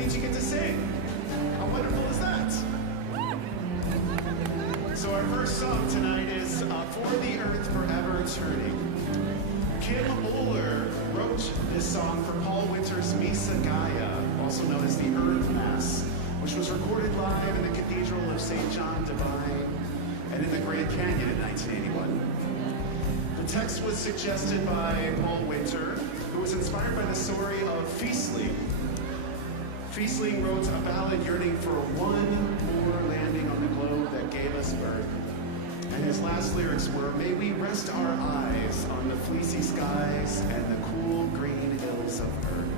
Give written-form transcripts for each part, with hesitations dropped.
means you get to sing. How wonderful is that? So our first song tonight is For the Earth Forever Turning. Kim Oler wrote this song for Paul Winter's Missa Gaia, also known as the Earth Mass, which was recorded live in the Cathedral of St. John Divine and in the Grand Canyon in 1981. The text was suggested by Paul Winter, who was inspired by the story of Fiesling. Fiesling wrote a ballad yearning for one more landing on the globe that gave us birth. And his last lyrics were, "May we rest our eyes on the fleecy skies and the cool green hills of earth."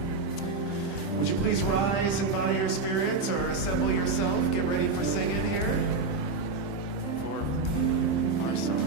Would you please rise and bow your spirits or assemble yourself? Get ready for singing here for our song.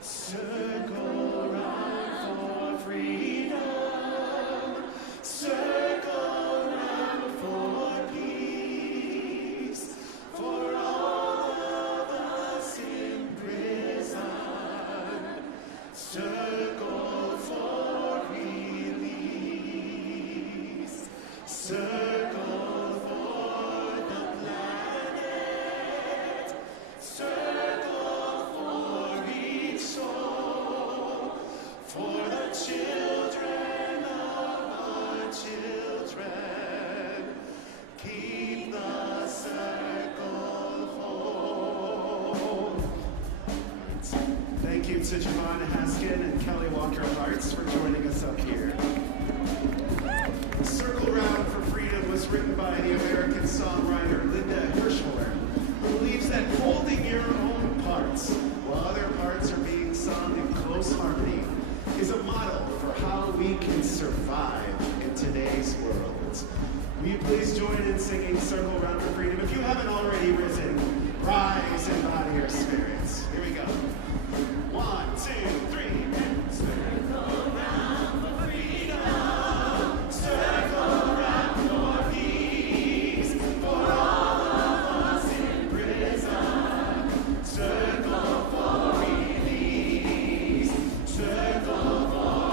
Circle round for freedom, circle round for peace, for all of us in prison, circle for release, circle for the planet, circle for each soul, for the children of our children. Keep the circle whole. Thank you to Javon Haskin and Kelly Walker Hartz for joining us up here. Circle Round for Freedom was written by the American songwriter Linda Hirschhorn, who believes that holding your own parts while other parts are being sung in close harmony is a model for how we can survive in today's world. Will you please join in singing Circle Round for Freedom? If you haven't already risen, rise and bow to your spirits. Here we go. 1, 2, 3. Circle round for freedom, circle round for peace, for all of us in prison, circle for release, circle for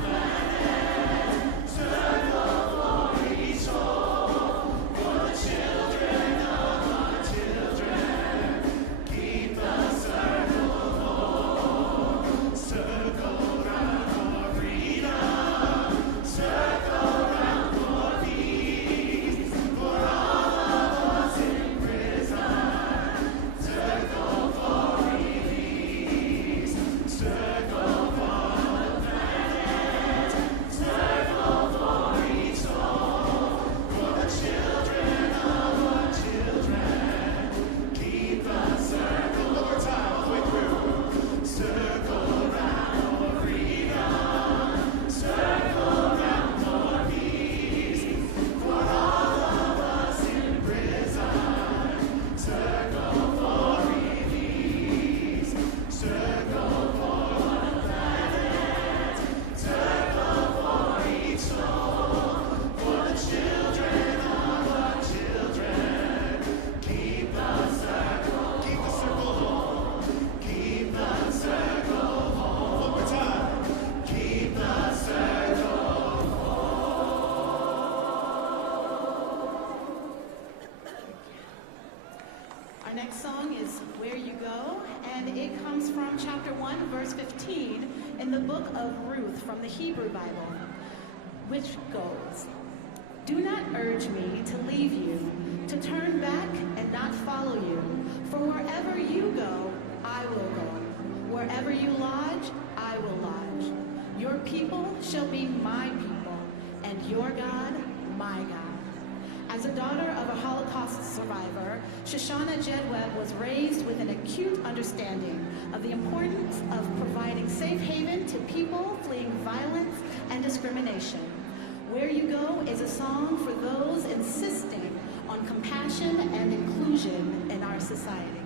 the planet, circle for each soul, for the children of our children. Keep the circle whole, circle round for Our next song is Where You Go, and it comes from chapter 1, verse 15 in the book of Ruth from the Hebrew Bible, which goes, "Do not urge me to leave you, to turn back and not follow you. For wherever you go, I will go. Wherever you lodge, I will lodge. Your people shall be my people, and your God, my God." As a daughter of a Holocaust survivor, Shoshana Jedweb was raised with an acute understanding of the importance of providing safe haven to people fleeing violence and discrimination. Where You Go is a song for those insisting on compassion and inclusion in our society.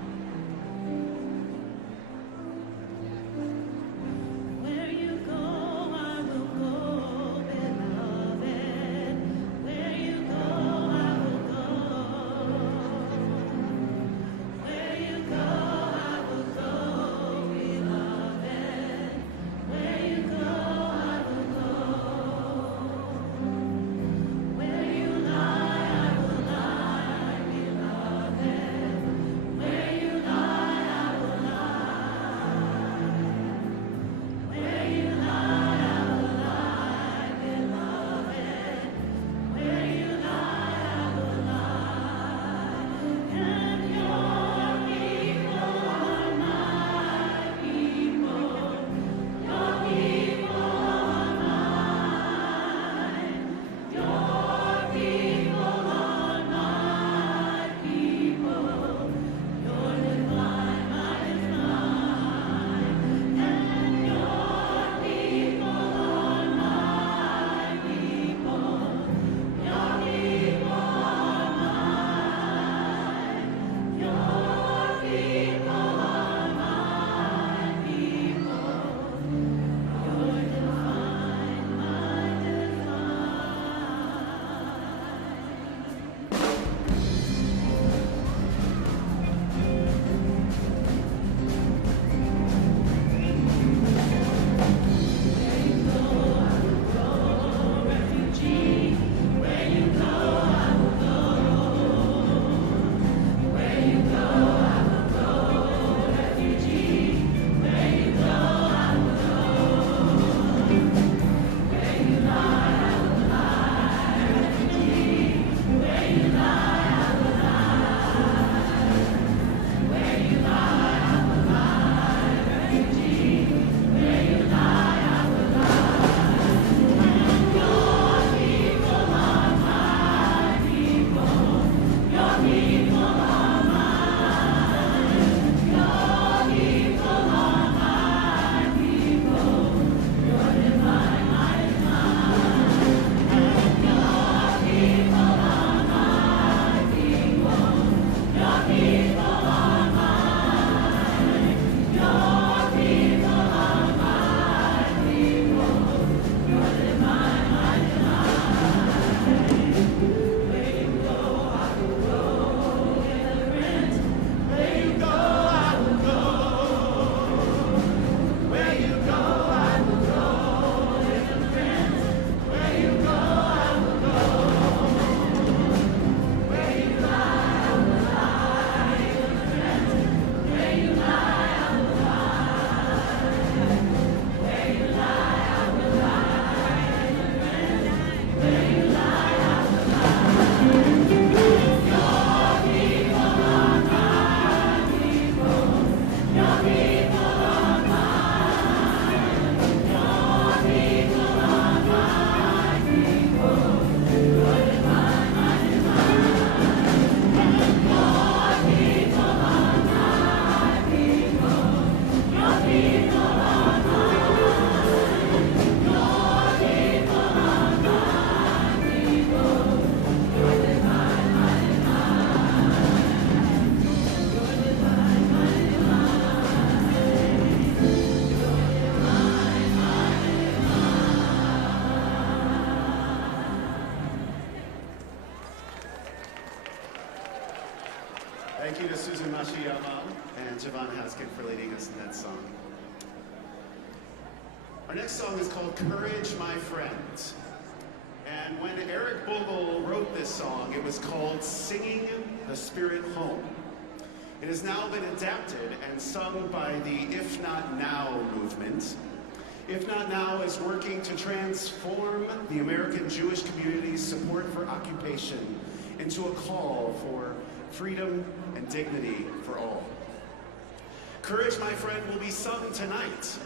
Thank you to Susan Mashiyama and Javon Haskin for leading us in that song. Our next song is called Courage, My Friend. And when Eric Bogle wrote this song, it was called Singing the Spirit Home. It has now been adapted and sung by the If Not Now movement. If Not Now is working to transform the American Jewish community's support for occupation into a call for freedom and dignity for all. Courage, my friend, will be sung tonight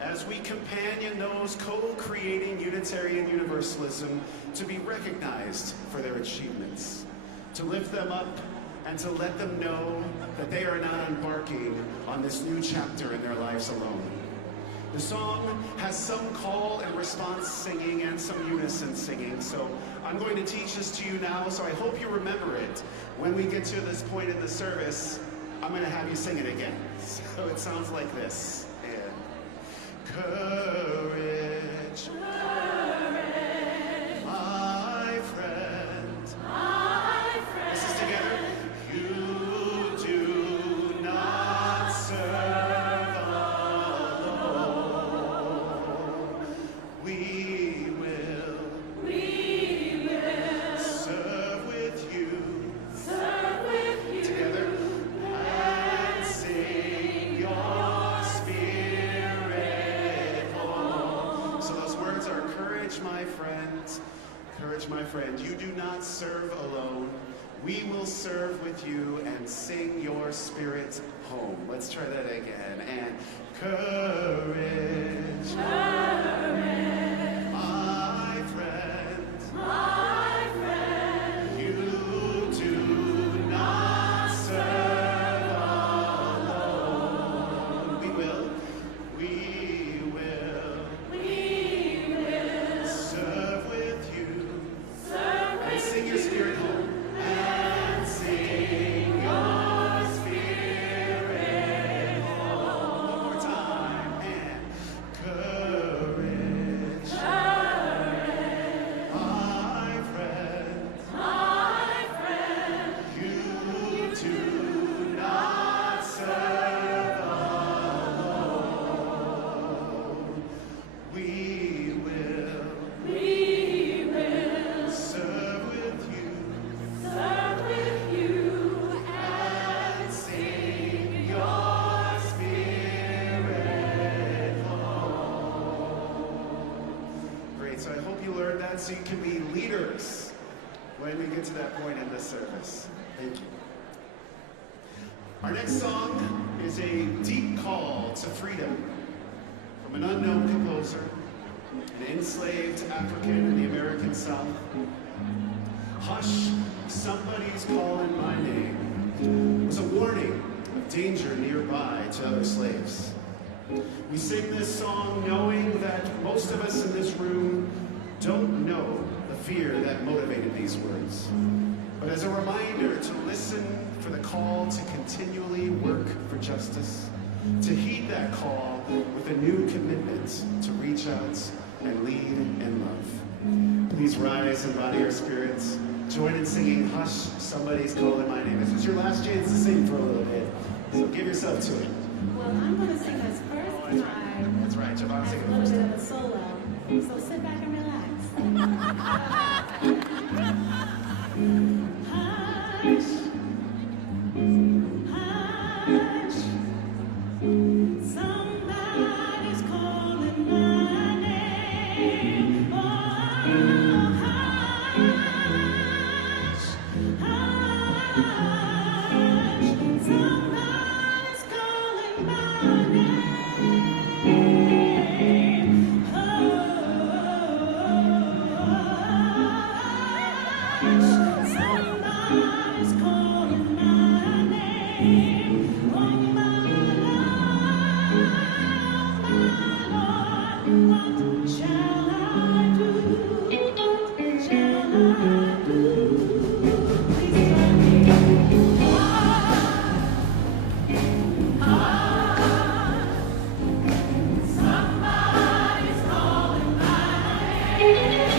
as we companion those co-creating Unitarian Universalism to be recognized for their achievements, to lift them up and to let them know that they are not embarking on this new chapter in their lives alone. The song has some call and response singing and some unison singing, so I'm going to teach this to you now, so I hope you remember it. When we get to this point in the service, I'm going to have you sing it again. So it sounds like this. And courage, courage, my friend. My friend. This is together. You do not serve alone. We will serve with you. Serve with you. Together. And sing your spirit home. So those words are courage, my friend. Courage, my friend. You do not serve alone. We will serve with you and sing your spirit home. Let's try that again. And courage, courage, my friend, my friend. You do not serve alone. We will serve with you. And sing your spirit home. And sing your spirit home. One more time. And courage, my friend, you do not serve alone. We will serve with you and sing your spirit home. Great, so I hope you learned that so you can be leaders when we get to that point in this service. Thank you. Our next song is a deep call to freedom from an unknown composer, an enslaved African in the American South. Hush, somebody's calling my name was a warning of danger nearby to other slaves. We sing this song knowing that most of us in this room don't know the fear that motivated these words, but as a reminder to listen for the call to continually work for justice, to heed that call with a new commitment to reach out and lead in love. Please rise and body your spirits. Join in singing Hush, Somebody's Calling My Name. This is your last chance to sing for a little bit, so give yourself to it. Well, I'm going to sing this first time. That's right, Javon's As a singing the little first bit time. of a solo. So sit back and relax. Hush, hush, somebody's calling my name. Oh, hush, hush, somebody's calling my name. Oh, somebody's calling my name. Oh, my Lord, what shall I do? What shall I do? Please tell me. Somebody's calling my name.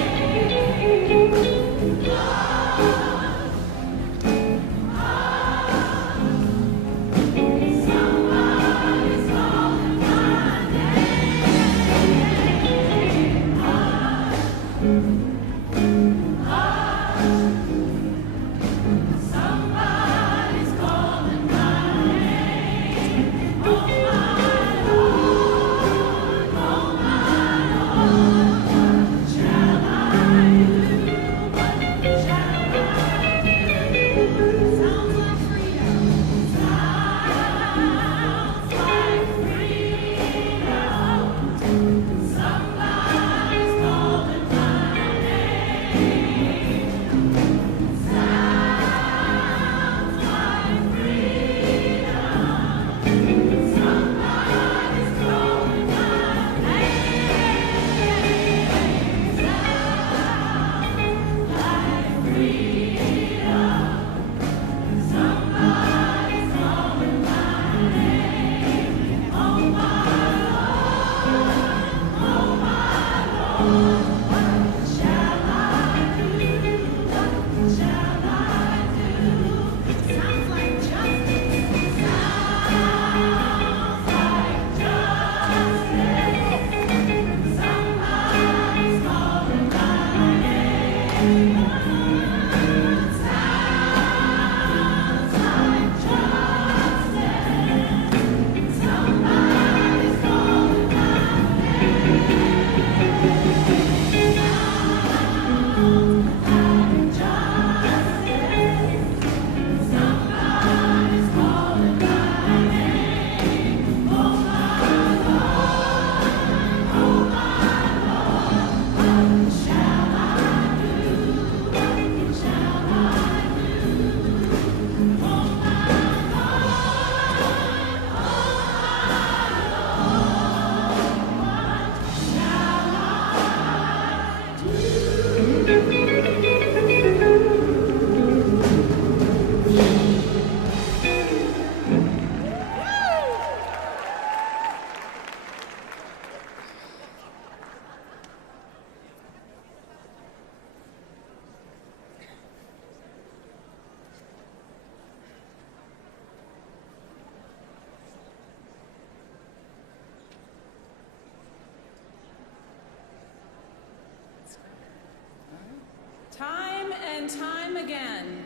Time and time again,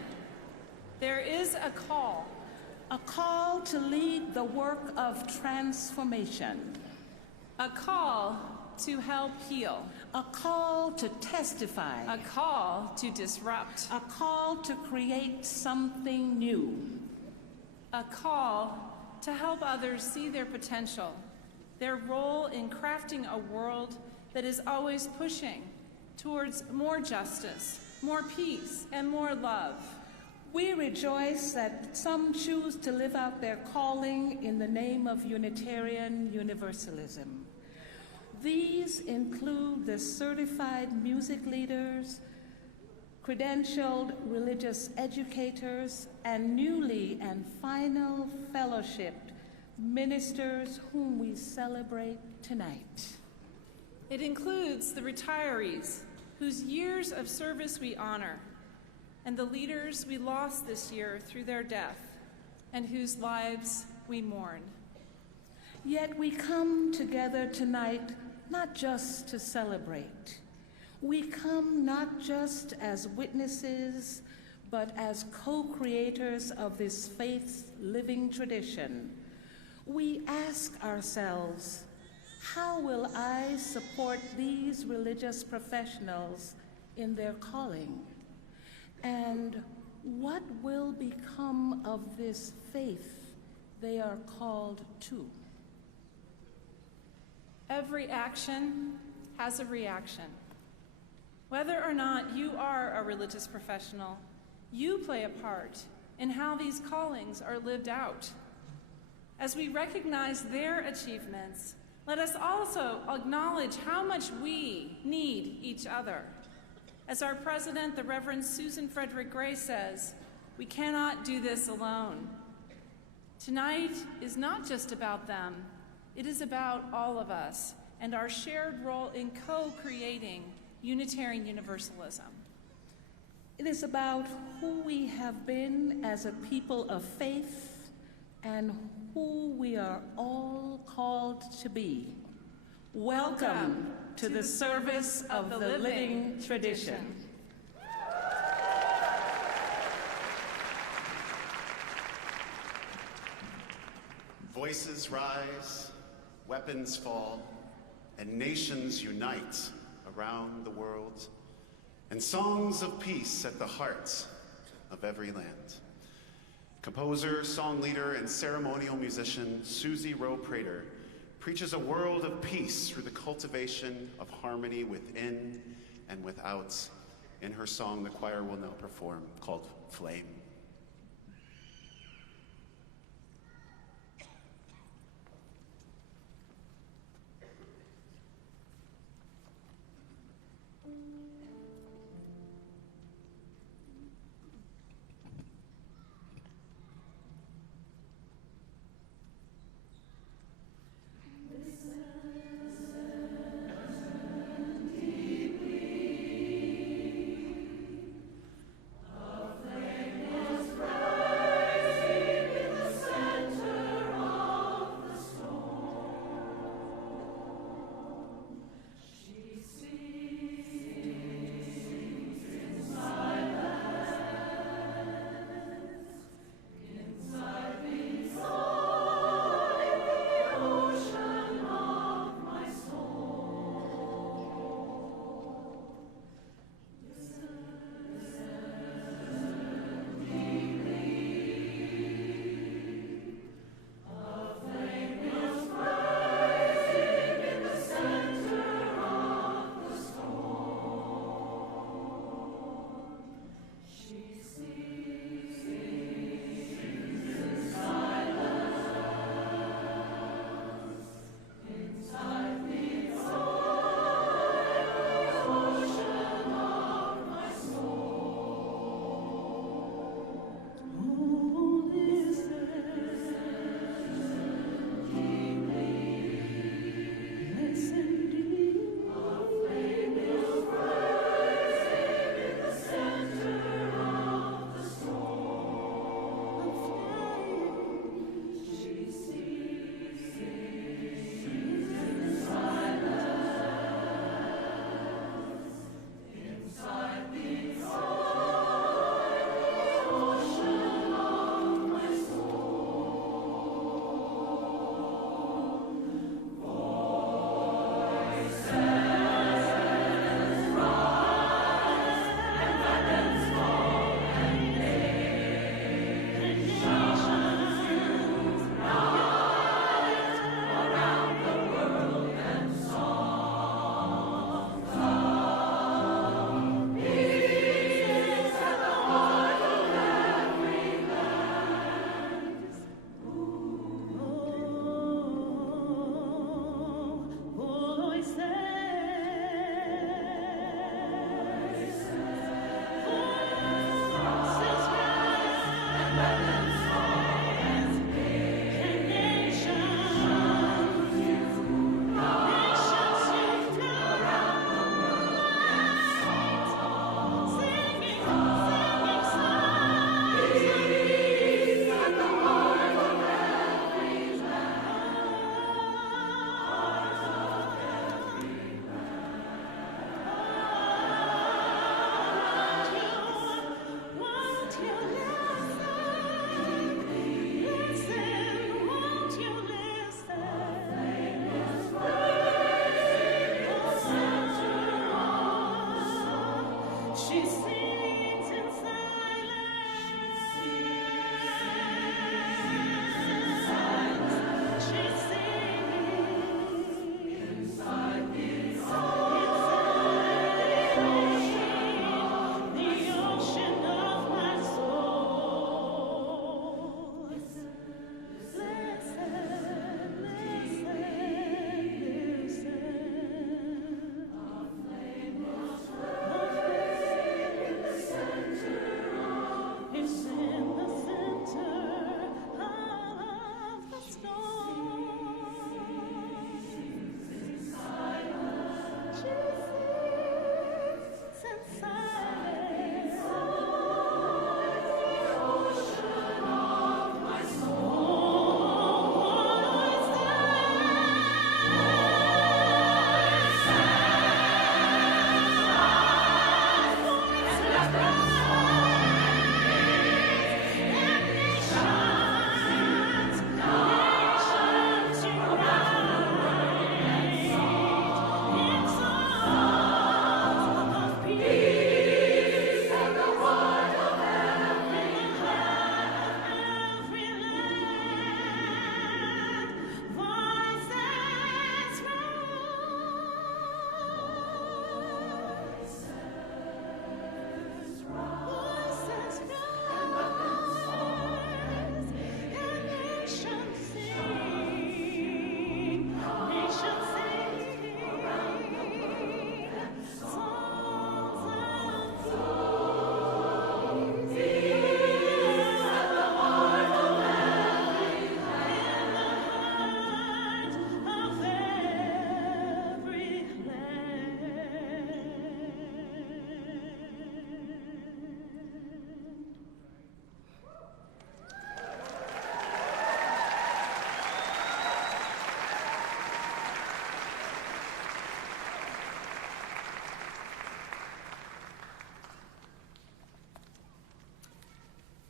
there is a call to lead the work of transformation, a call to help heal, a call to testify, a call to disrupt, a call to create something new, a call to help others see their potential, their role in crafting a world that is always pushing towards more justice, more peace, and more love. We rejoice that some choose to live out their calling in the name of Unitarian Universalism. These include the certified music leaders, credentialed religious educators, and newly and final fellowshipped ministers whom we celebrate tonight. It includes the retirees whose years of service we honor, and the leaders we lost this year through their death, and whose lives we mourn. Yet we come together tonight not just to celebrate. We come not just as witnesses, but as co-creators of this faith's living tradition. We ask ourselves, how will I support these religious professionals in their calling? And what will become of this faith they are called to? Every action has a reaction. Whether or not you are a religious professional, you play a part in how these callings are lived out. As we recognize their achievements, let us also acknowledge how much we need each other. As our president, the Reverend Susan Frederick Gray, says, we cannot do this alone. Tonight is not just about them, it is about all of us and our shared role in co-creating Unitarian Universalism. It is about who we have been as a people of faith and who we are all called to be. Welcome to the service of the living tradition. Voices rise, weapons fall, and nations unite around the world, and songs of peace at the heart of every land. Composer, song leader, and ceremonial musician Susie Rowe Prater preaches a world of peace through the cultivation of harmony within and without in her song the choir will now perform called Flame. Flame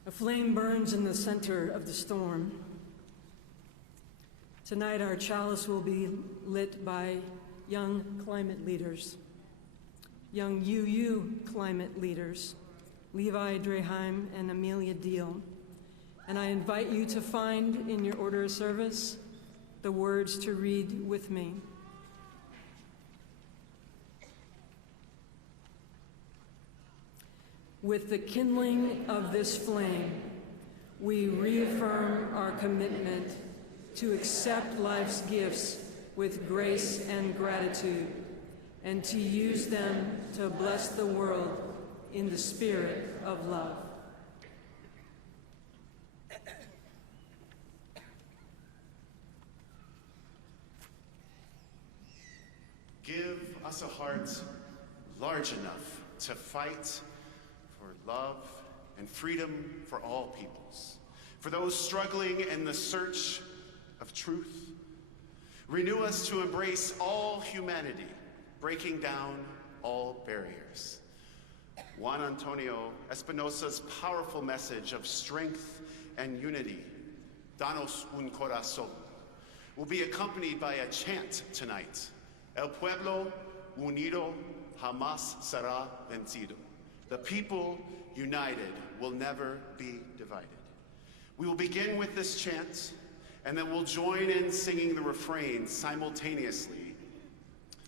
A flame burns in the center of the storm. Tonight, our chalice will be lit by young climate leaders, young UU climate leaders, Levi Dreheim and Amelia Deal. And I invite you to find in your order of service the words to read with me. With the kindling of this flame, we reaffirm our commitment to accept life's gifts with grace and gratitude, and to use them to bless the world in the spirit of love. Give us a heart large enough to fight for love and freedom for all peoples, for those struggling in the search of truth. Renew us to embrace all humanity, breaking down all barriers. Juan Antonio Espinosa's powerful message of strength and unity, Danos un corazón, will be accompanied by a chant tonight. El pueblo unido jamás será vencido. The people united will never be divided. We will begin with this chant, and then we'll join in singing the refrain simultaneously.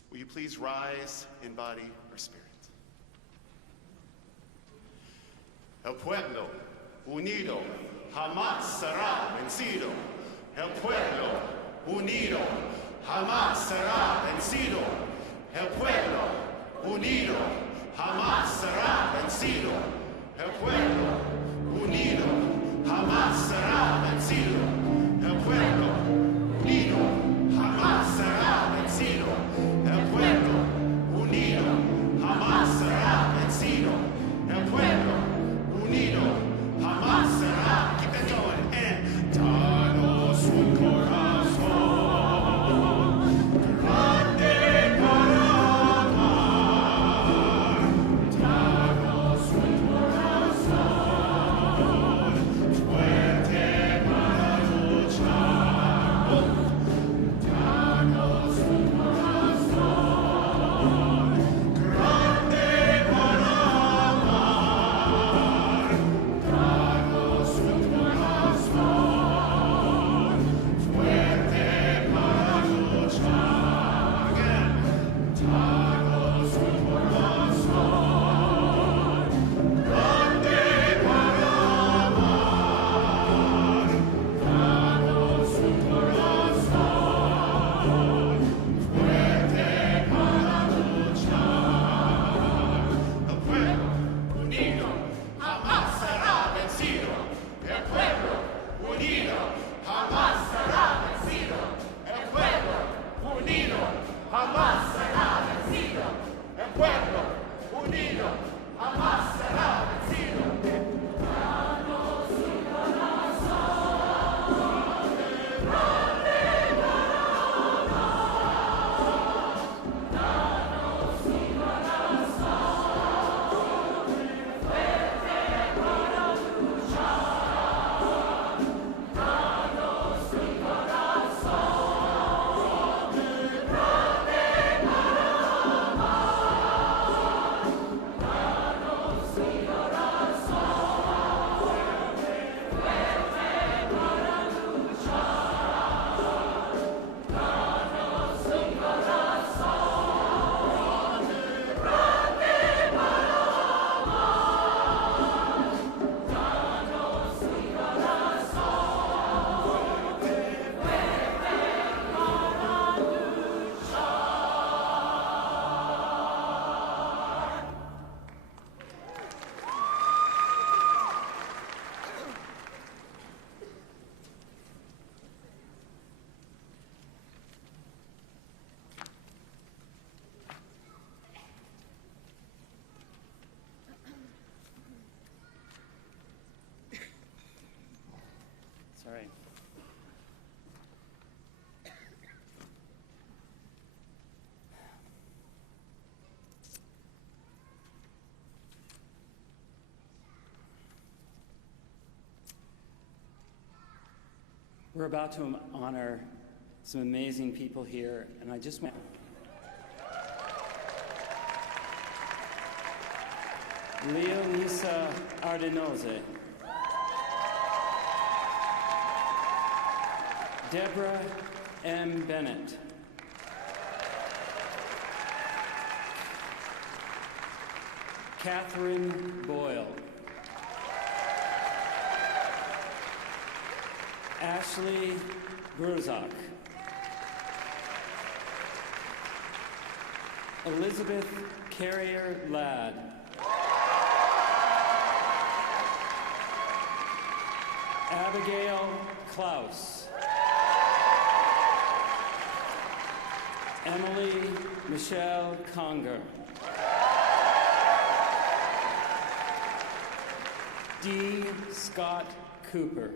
Will you please rise in body or spirit? El pueblo unido jamás será vencido. El pueblo unido jamás será vencido. El pueblo unido jamás será vencido. El pueblo unido jamás será vencido. El pueblo unido jamás será vencido. El pueblo unido jamás será vencido. El pueblo unido jamás será. Keep that going. And danos un corazón grande para amar. Danos un corazón We're about to honor some amazing people here, and I just want Leonisa Ardenose, Deborah M. Bennett, Catherine Boyle, Ashley Bruzak, Elizabeth Carrier Ladd, Abigail Klaus, Emily Michelle Conger, D. Scott Cooper,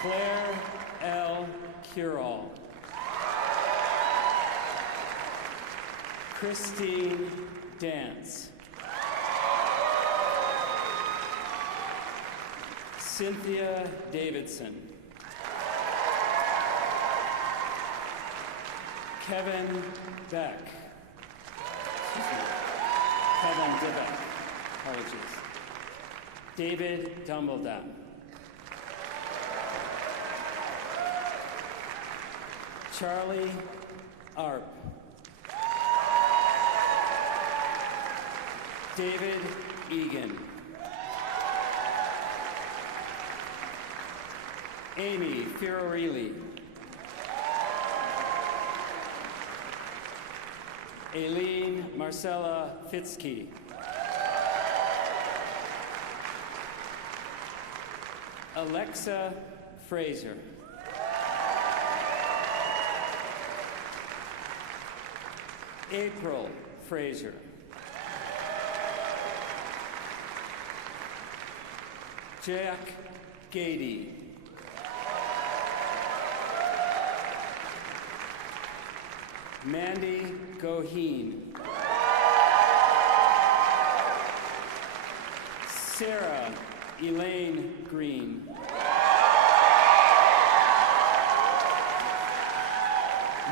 Claire L. Curall, Christine Dance, Cynthia Davidson, Kevin Beck, Kevin Dibbeck, apologies, David Dumbledam, Charlie Arp, David Egan, Amy Fiorilli, Aileen Marcella Fitzke, Alexa Fraser, April Fraser, Jack Gady, Mandy Goheen, Sarah Elaine Green,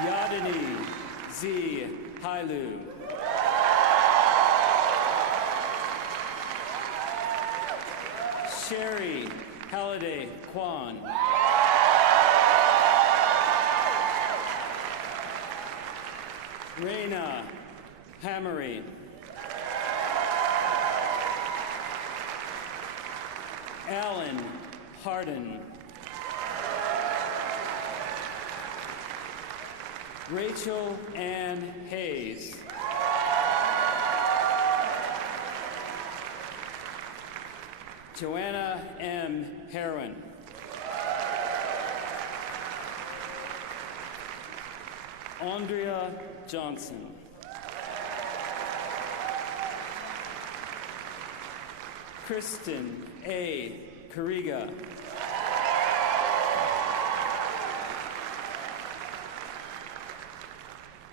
Yadini Z. Hailu, Sherry Halliday Kwan, Raina Hammery, Alan Harden, Rachel Ann Hayes, Joanna M. Heron, Andrea Johnson, Kristen A. Kariga,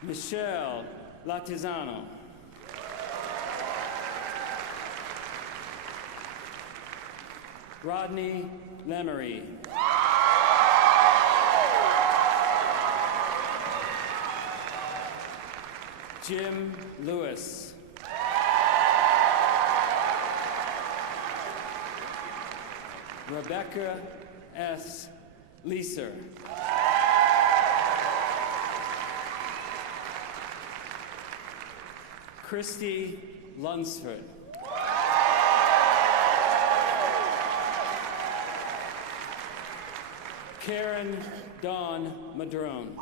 Michelle Latizano, Rodney Lemery, Jim Lewis, Rebecca S. Leeser, Christy Lunsford, Karen Dawn Madrone,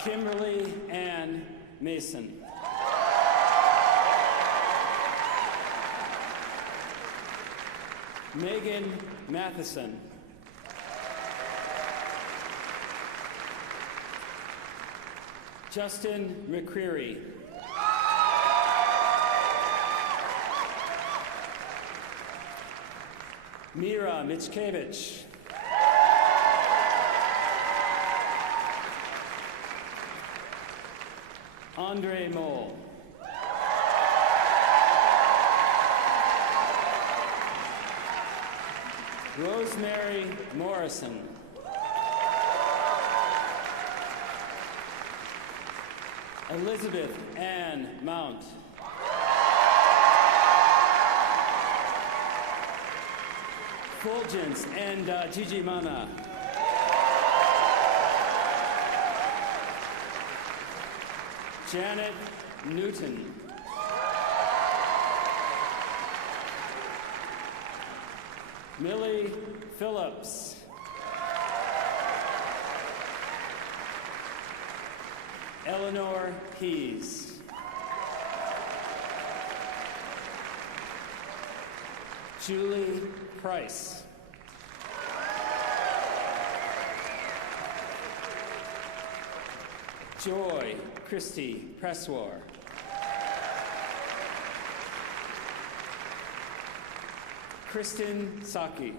Kimberly Ann Mason, Megan Matheson, Justin McCreary, Mira Michkevich, Andre Mole, Rosemary Morrison. Elizabeth Ann Mount. Fulgence and Gigi Mana. Janet Newton. Millie Phillips. Eleanor Keys. Julie Price. Joy Christie Presswar. Kristen Saki.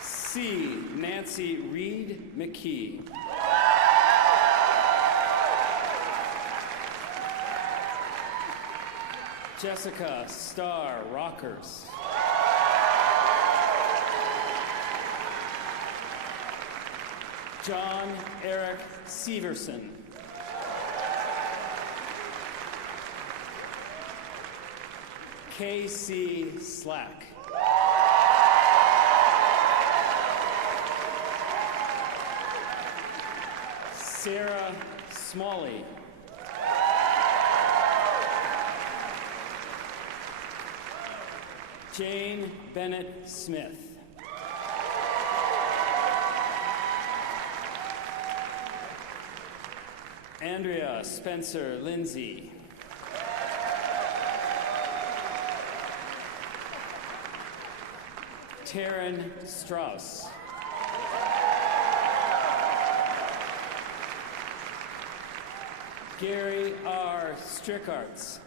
C. Nancy Reed McKee. Jessica Star Rockers. John Eric Severson. K.C. Slack. Sarah Smalley. Jane Bennett Smith. Andrea Spencer Lindsay. Taryn Strauss. Gary R. Strickarts.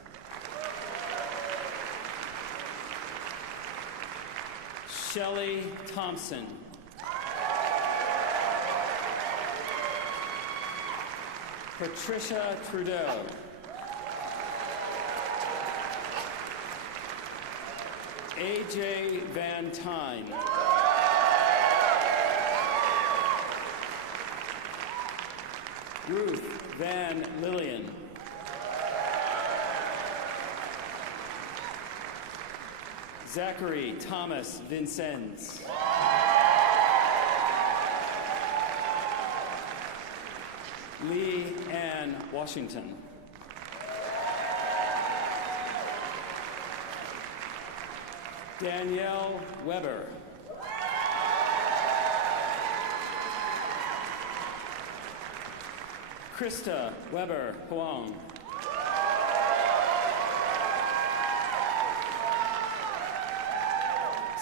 Shelley Thompson. Patricia Trudeau. A.J. Van Tyne. Ruth Van Lillian. Zachary Thomas Vincennes. Lee Ann Washington. Danielle Weber. Krista Weber Huang.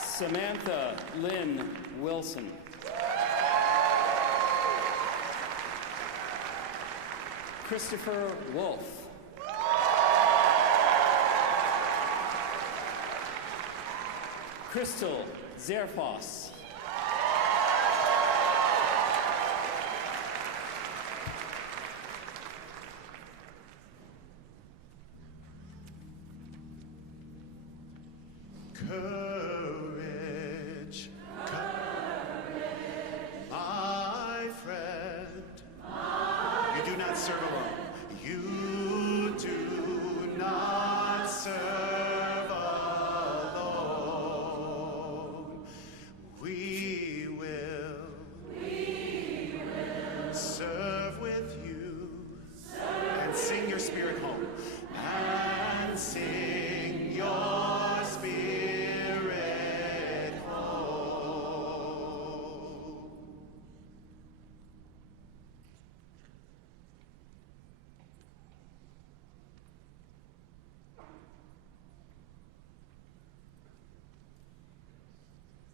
Samantha Lynn Wilson. Christopher Wolf. Crystal Zerfos. Courage, my friend. You do not serve alone. You do not serve alone. We will serve with you and sing your spirit home. And sing your spirit home.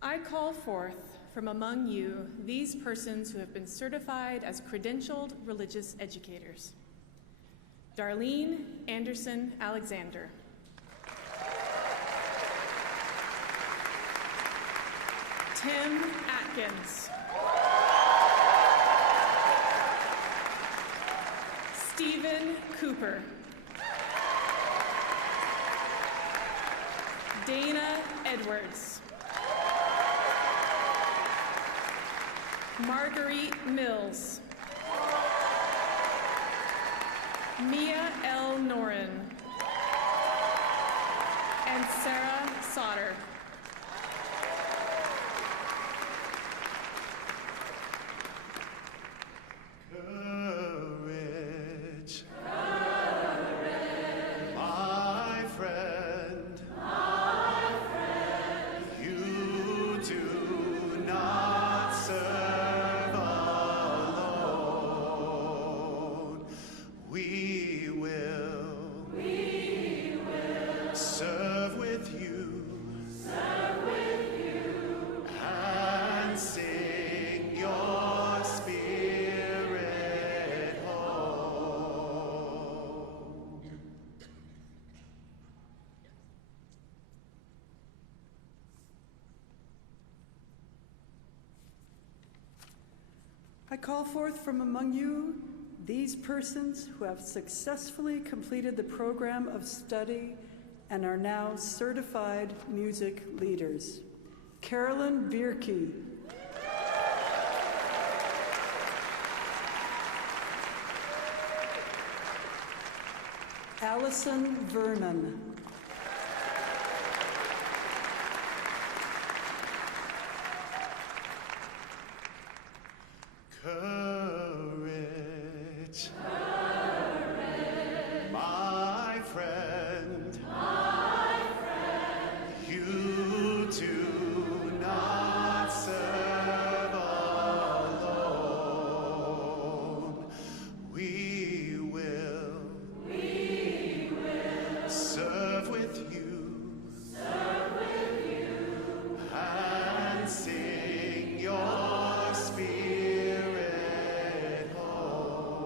I call forth from among you these persons who have been certified as credentialed religious educators. Darlene Anderson Alexander. Tim Atkins. Stephen Cooper. Dana Edwards. Marguerite Mills. Mia L. Noren. And Sarah Sauter. Courage. My friend. You do not serve alone. We will serve with you. And sing your spirit home. I call forth from among you these persons who have successfully completed the program of study and are now certified music leaders. Carolyn Bierke. Allison Vernon. Courage. My friend. You do not serve alone. We will serve with you. And sing your spirit home.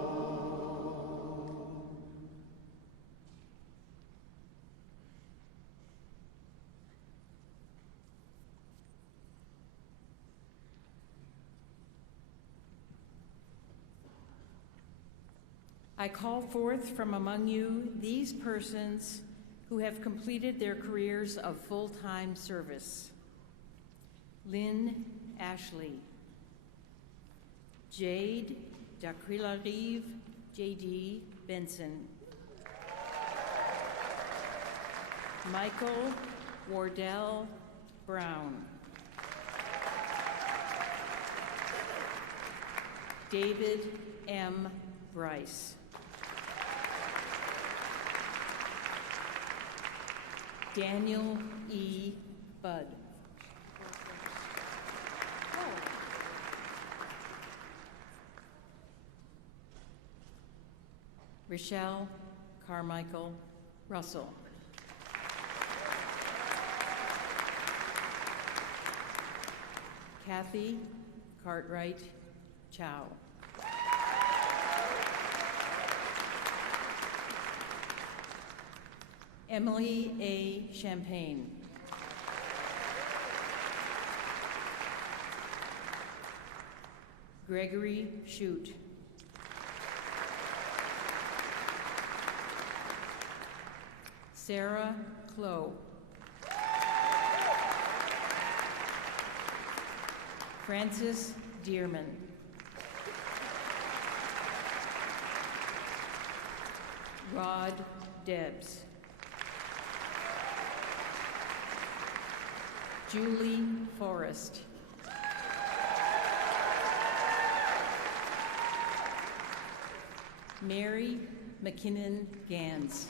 I call forth from among you these persons who have completed their careers of full-time service. Lynn Ashley. Jade Dacrilarive J.D. Benson. Michael Wardell Brown. David M. Bryce. Daniel E. Budd. Rochelle Carmichael Russell. Kathy Cartwright Chow. Emily A. Champagne. Gregory Shute. Sarah Clow. Francis Dearman. Rod Debs. Julie Forrest. Mary McKinnon Gans.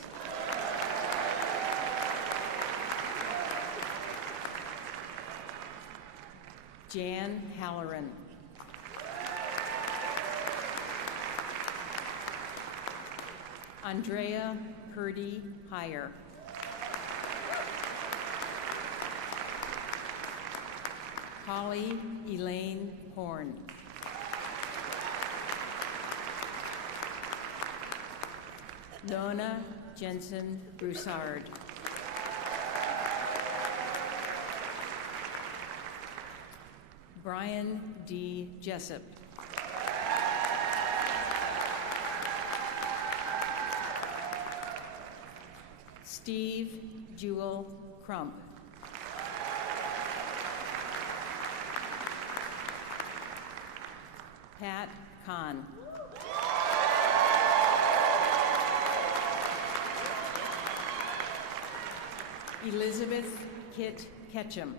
Jan Halloran. Andrea Purdy Heyer. Holly Elaine Horn. Lona Jensen Broussard. Brian D. Jessup. Steve Jewel Crump. Pat Kahn. Elizabeth Kit Ketchum.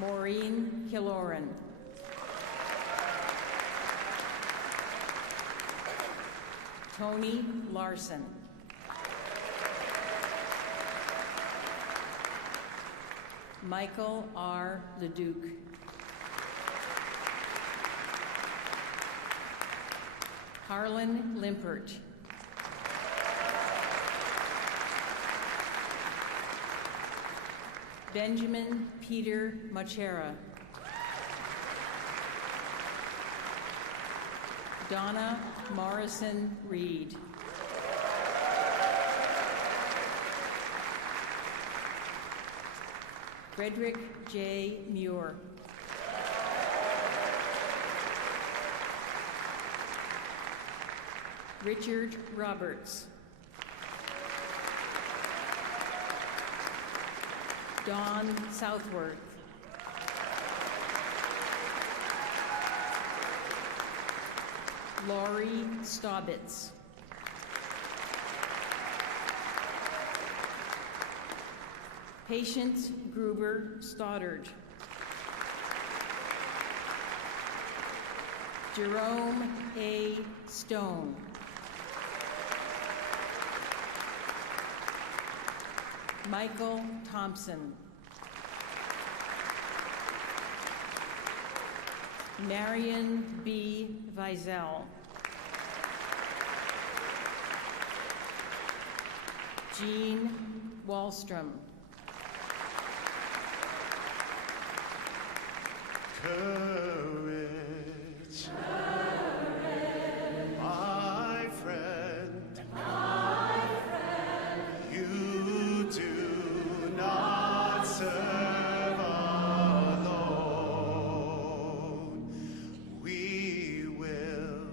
Maureen Killoran. Tony Larson. Michael R. Leduc. Harlan Limpert. Benjamin Peter Machera. Donna Morrison Reed. Frederick J. Muir. Richard Roberts. Dawn Southworth. Laurie Staubitz. Patience Gruber Stoddard. Jerome A. Stone. Michael Thompson. Marion B. Vizel. Jean Wallstrom. Courage, my friend, you do not serve alone. We will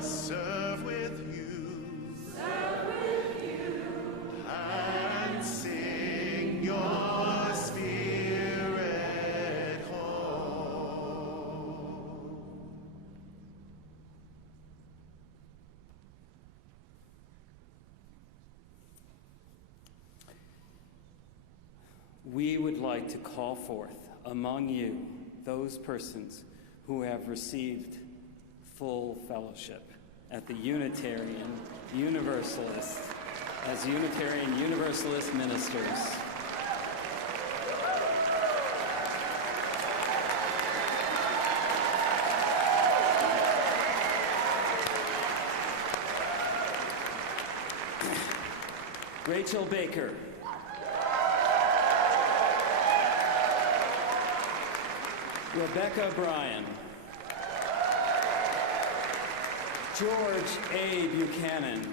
serve with you and sing your spirit home. We would like to call forth among you those persons who have received full fellowship at the Unitarian Universalists as Unitarian Universalist ministers. Rachel Baker. Rebecca Bryan. George A. Buchanan.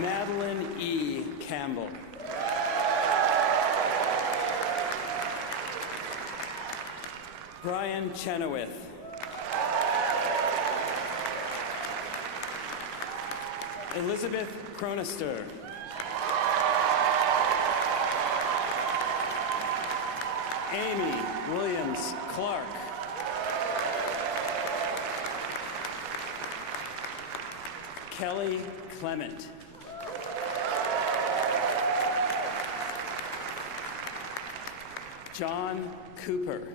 Madeline E. Campbell. Brian Chenoweth. Elizabeth Cronister. Amy Williams Clark. Kelly Clement. John Cooper.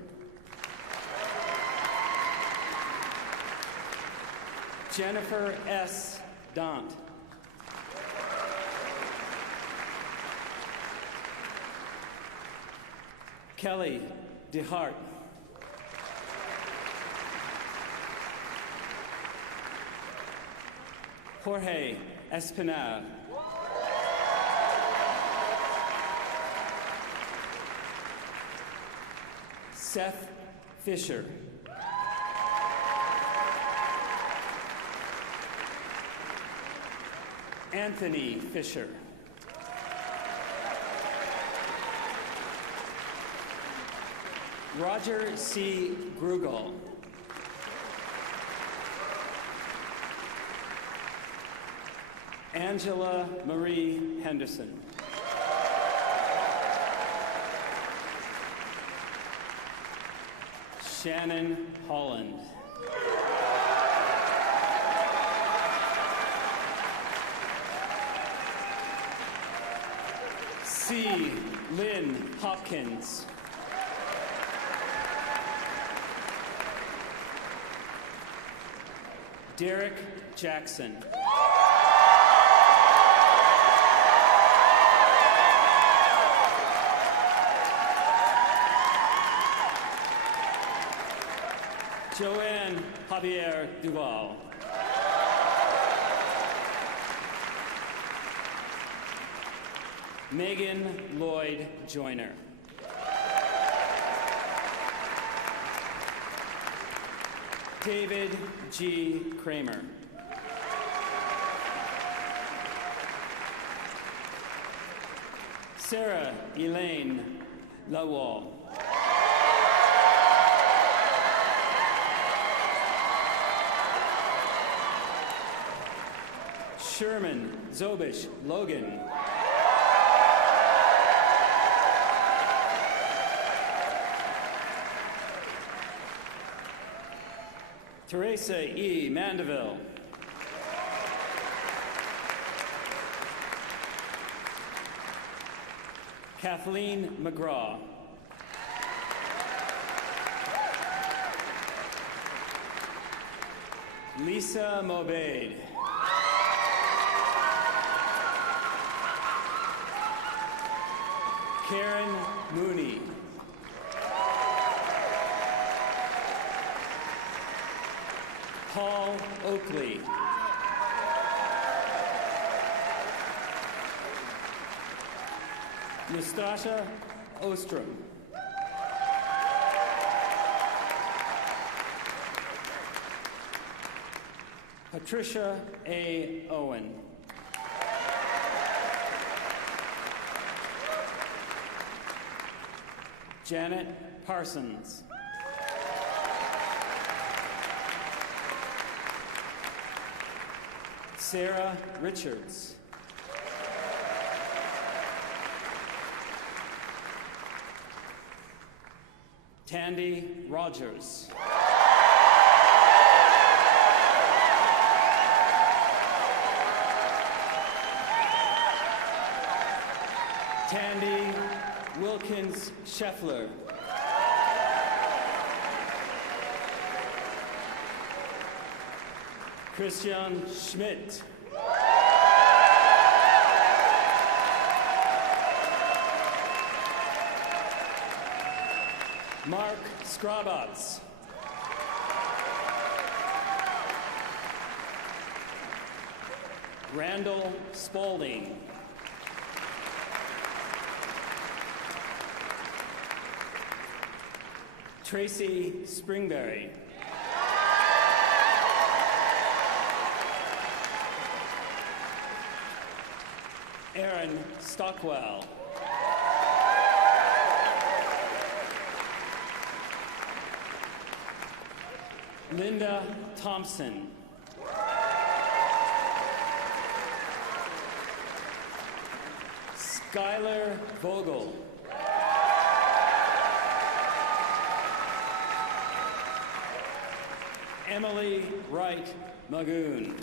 Jennifer S. Dant. Kelly DeHart. Jorge Espinal. Seth Fisher. Anthony Fisher. Roger C. Grugel. Angela Marie Henderson. Shannon Holland. C. Lynn Hopkins. Derek Jackson. Joanne Javier Duval. Megan Lloyd Joyner. David G. Kramer. Sarah Elaine Lawal. Sherman Zobish Logan. Teresa E. Mandeville. Kathleen McGraw. Lisa Mobaid. Karen Mooney. Paul Oakley. Nastasha Ostrom. Patricia A. Owen. Janet Parsons. Sarah Richards. Tandy Rogers. Tandy Wilkins Scheffler. Christian Schmidt. Mark Skrabats. Randall Spalding. Tracy Springberry. Aaron Stockwell. Linda Thompson. Skylar Vogel. Emily Wright Magoon.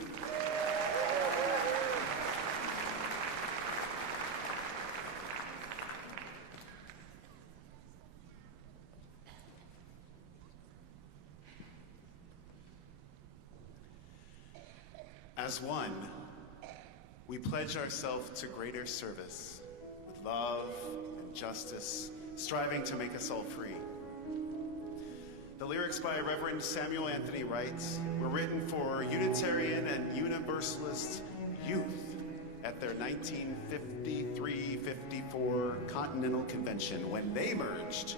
As one, we pledge ourselves to greater service with love and justice, striving to make us all free. The lyrics by Reverend Samuel Anthony Wright were written for Unitarian and Universalist youth at their 1953-54 Continental Convention when they merged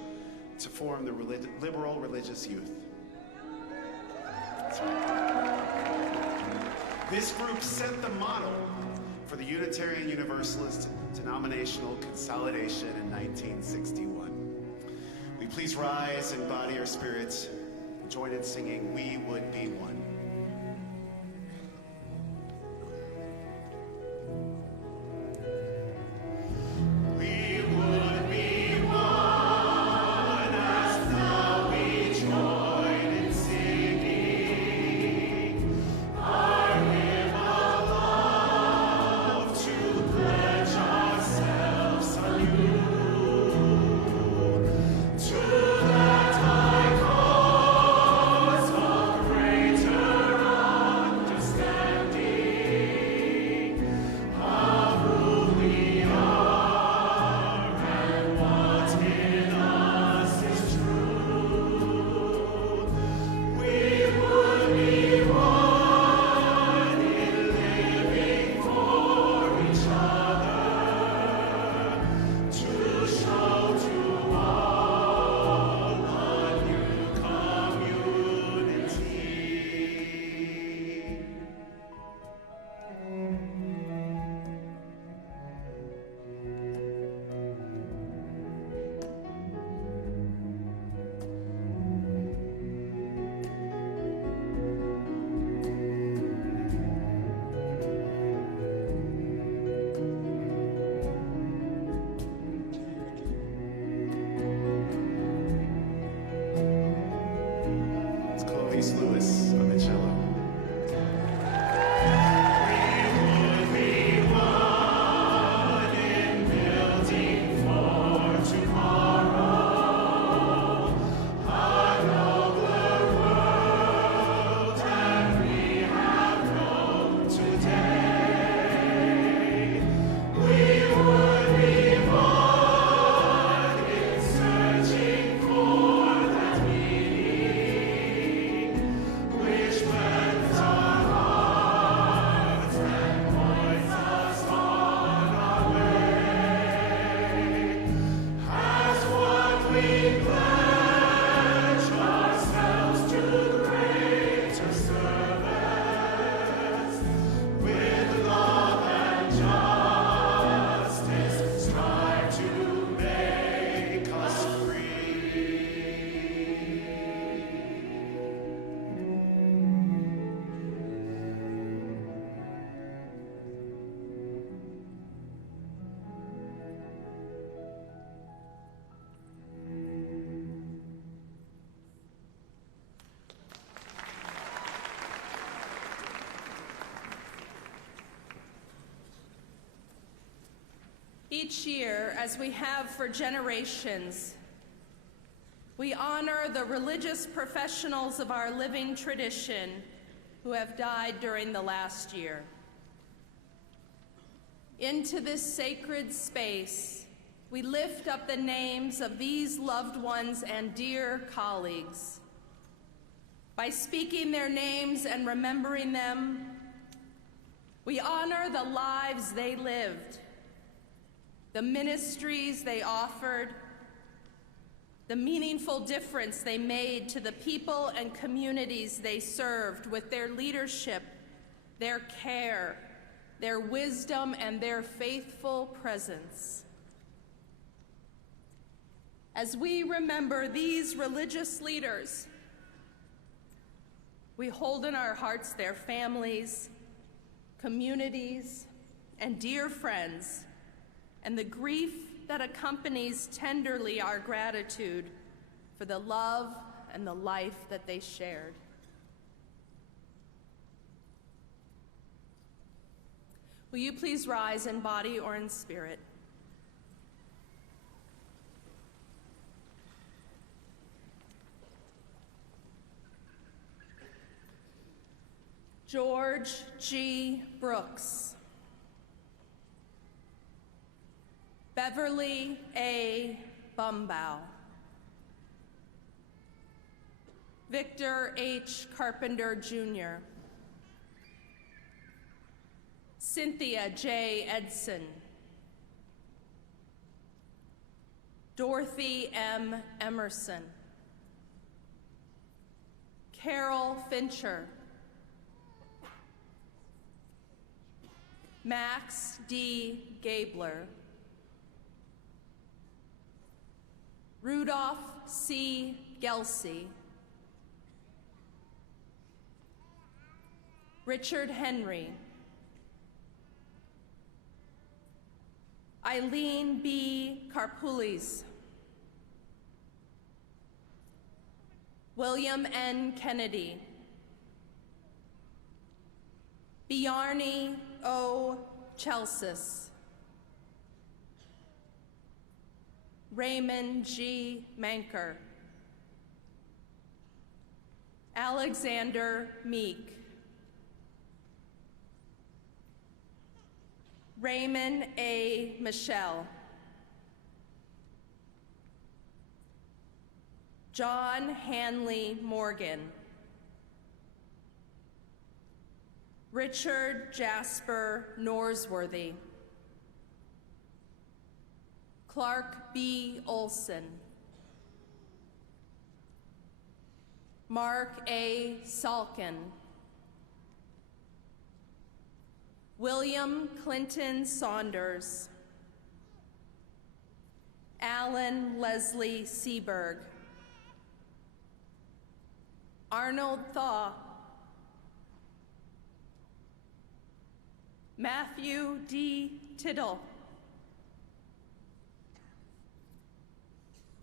to form the Liberal Religious Youth. That's right. This group set the model for the Unitarian Universalist denominational consolidation in 1961. We please rise and embody our spirits, join in singing "We Would Be One." Each year, as we have for generations, we honor the religious professionals of our living tradition who have died during the last year. Into this sacred space, we lift up the names of these loved ones and dear colleagues. By speaking their names and remembering them, we honor the lives they lived, the ministries they offered, the meaningful difference they made to the people and communities they served with their leadership, their care, their wisdom, and their faithful presence. As we remember these religious leaders, we hold in our hearts their families, communities, and dear friends, and the grief that accompanies tenderly our gratitude for the love and the life that they shared. Will you please rise in body or in spirit? George G. Brooks. Beverly A. Bumbow. Victor H. Carpenter, Jr. Cynthia J. Edson. Dorothy M. Emerson. Carol Fincher. Max D. Gabler. Rudolph C. Gelsey. Richard Henry. Eileen B. Karpoulis. William N. Kennedy. Bjarni O. Chelsis. Raymond G. Manker. Alexander Meek. Raymond A. Michelle. John Hanley Morgan. Richard Jasper Norsworthy. Clark B. Olson. Mark A. Salkin. William Clinton Saunders. Alan Leslie Seberg. Arnold Thaw. Matthew D. Tittle.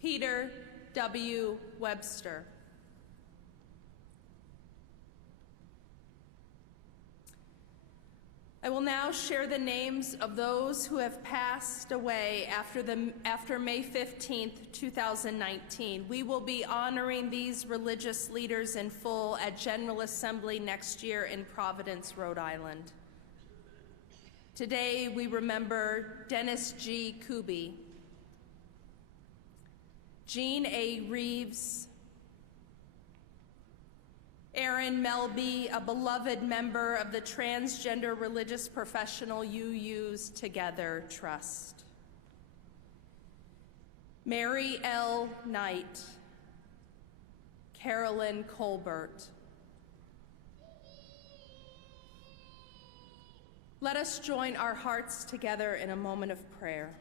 Peter W. Webster. I will now share the names of those who have passed away after May 15th, 2019. We will be honoring these religious leaders in full at General Assembly next year in Providence, Rhode Island. Today we remember Dennis G. Kuby, Jean A. Reeves, Aaron Melby, a beloved member of the transgender religious professional UU's Together Trust. Mary L. Knight, Carolyn Colbert. Let us join our hearts together in a moment of prayer.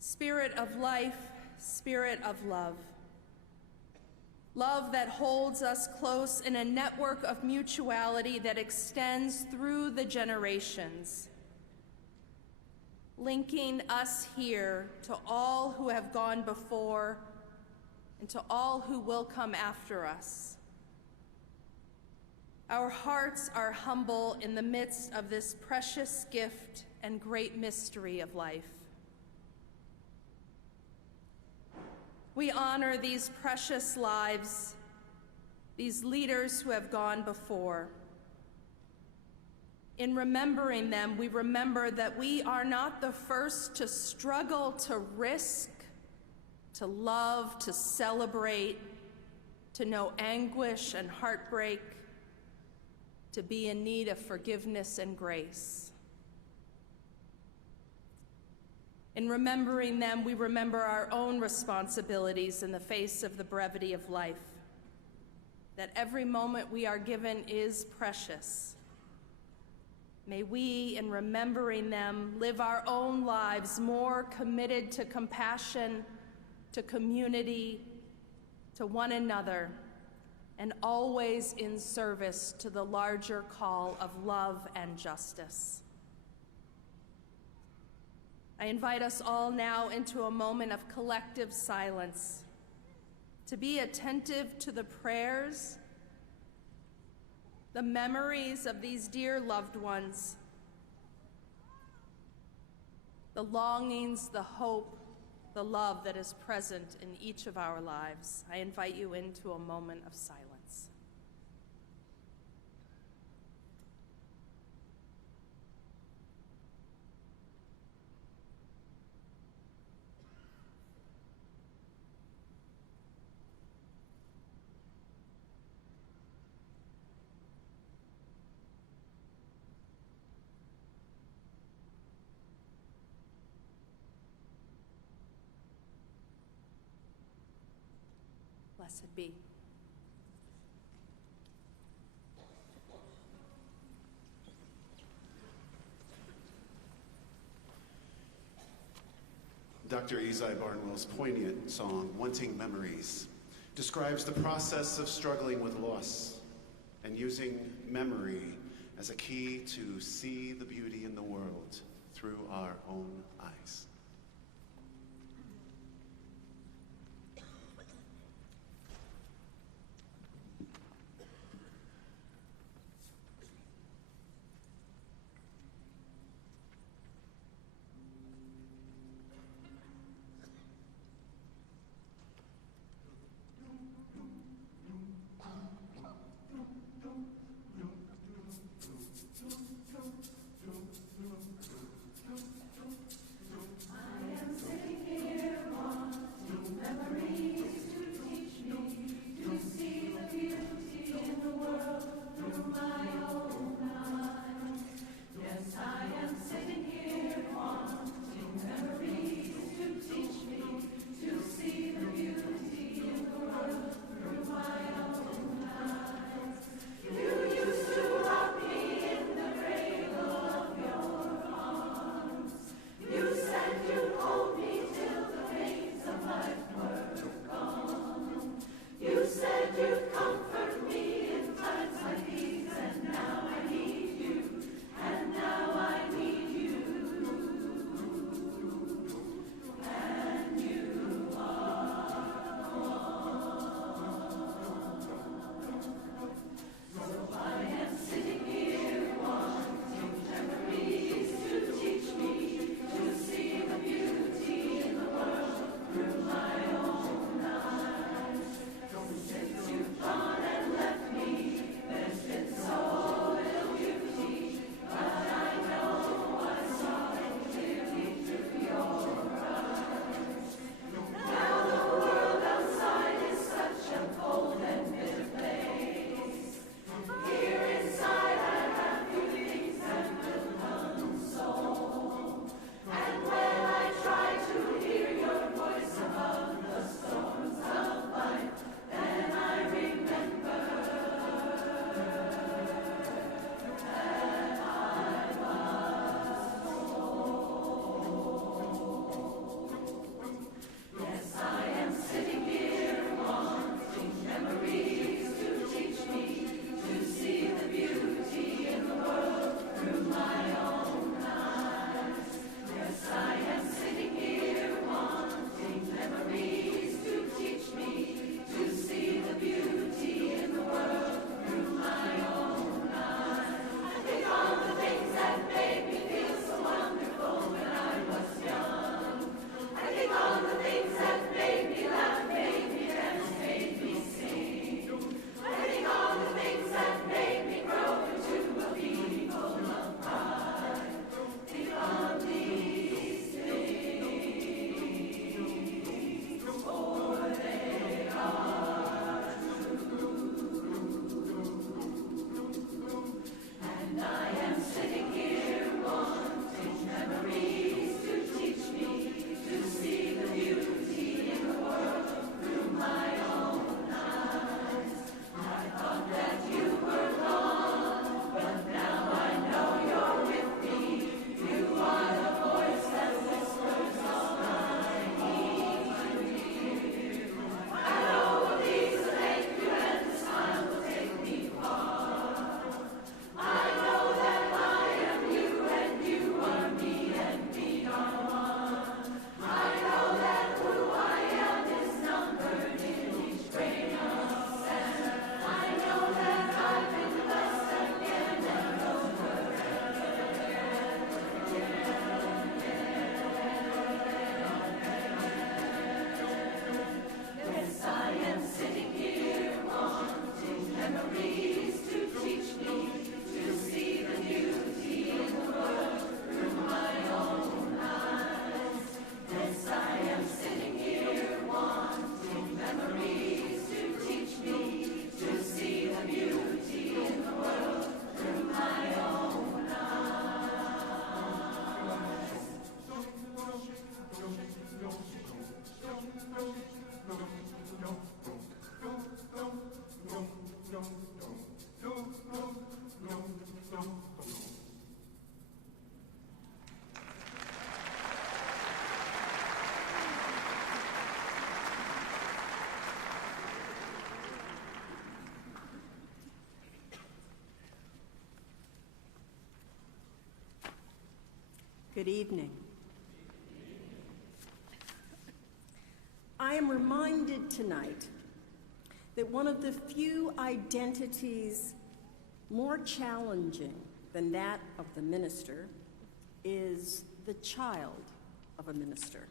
Spirit of life, Spirit of love. Love that holds us close in a network of mutuality that extends through the generations, linking us here to all who have gone before and to all who will come after us. Our hearts are humble in the midst of this precious gift and great mystery of life. We honor these precious lives, these leaders who have gone before. In remembering them, we remember that we are not the first to struggle, to risk, to love, to celebrate, to know anguish and heartbreak, to be in need of forgiveness and grace. In remembering them, we remember our own responsibilities in the face of the brevity of life, that every moment we are given is precious. May we, in remembering them, live our own lives more committed to compassion, to community, to one another, and always in service to the larger call of love and justice. I invite us all now into a moment of collective silence, to be attentive to the prayers, the memories of these dear loved ones, the longings, the hope, the love that is present in each of our lives. I invite you into a moment of silence. Blessed be. Dr. Ezai Barnwell's poignant song, Wanting Memories, describes the process of struggling with loss and using memory as a key to see the beauty in the world through our own eyes. Good evening. I am reminded tonight that one of the few identities more challenging than that of the minister is the child of a minister.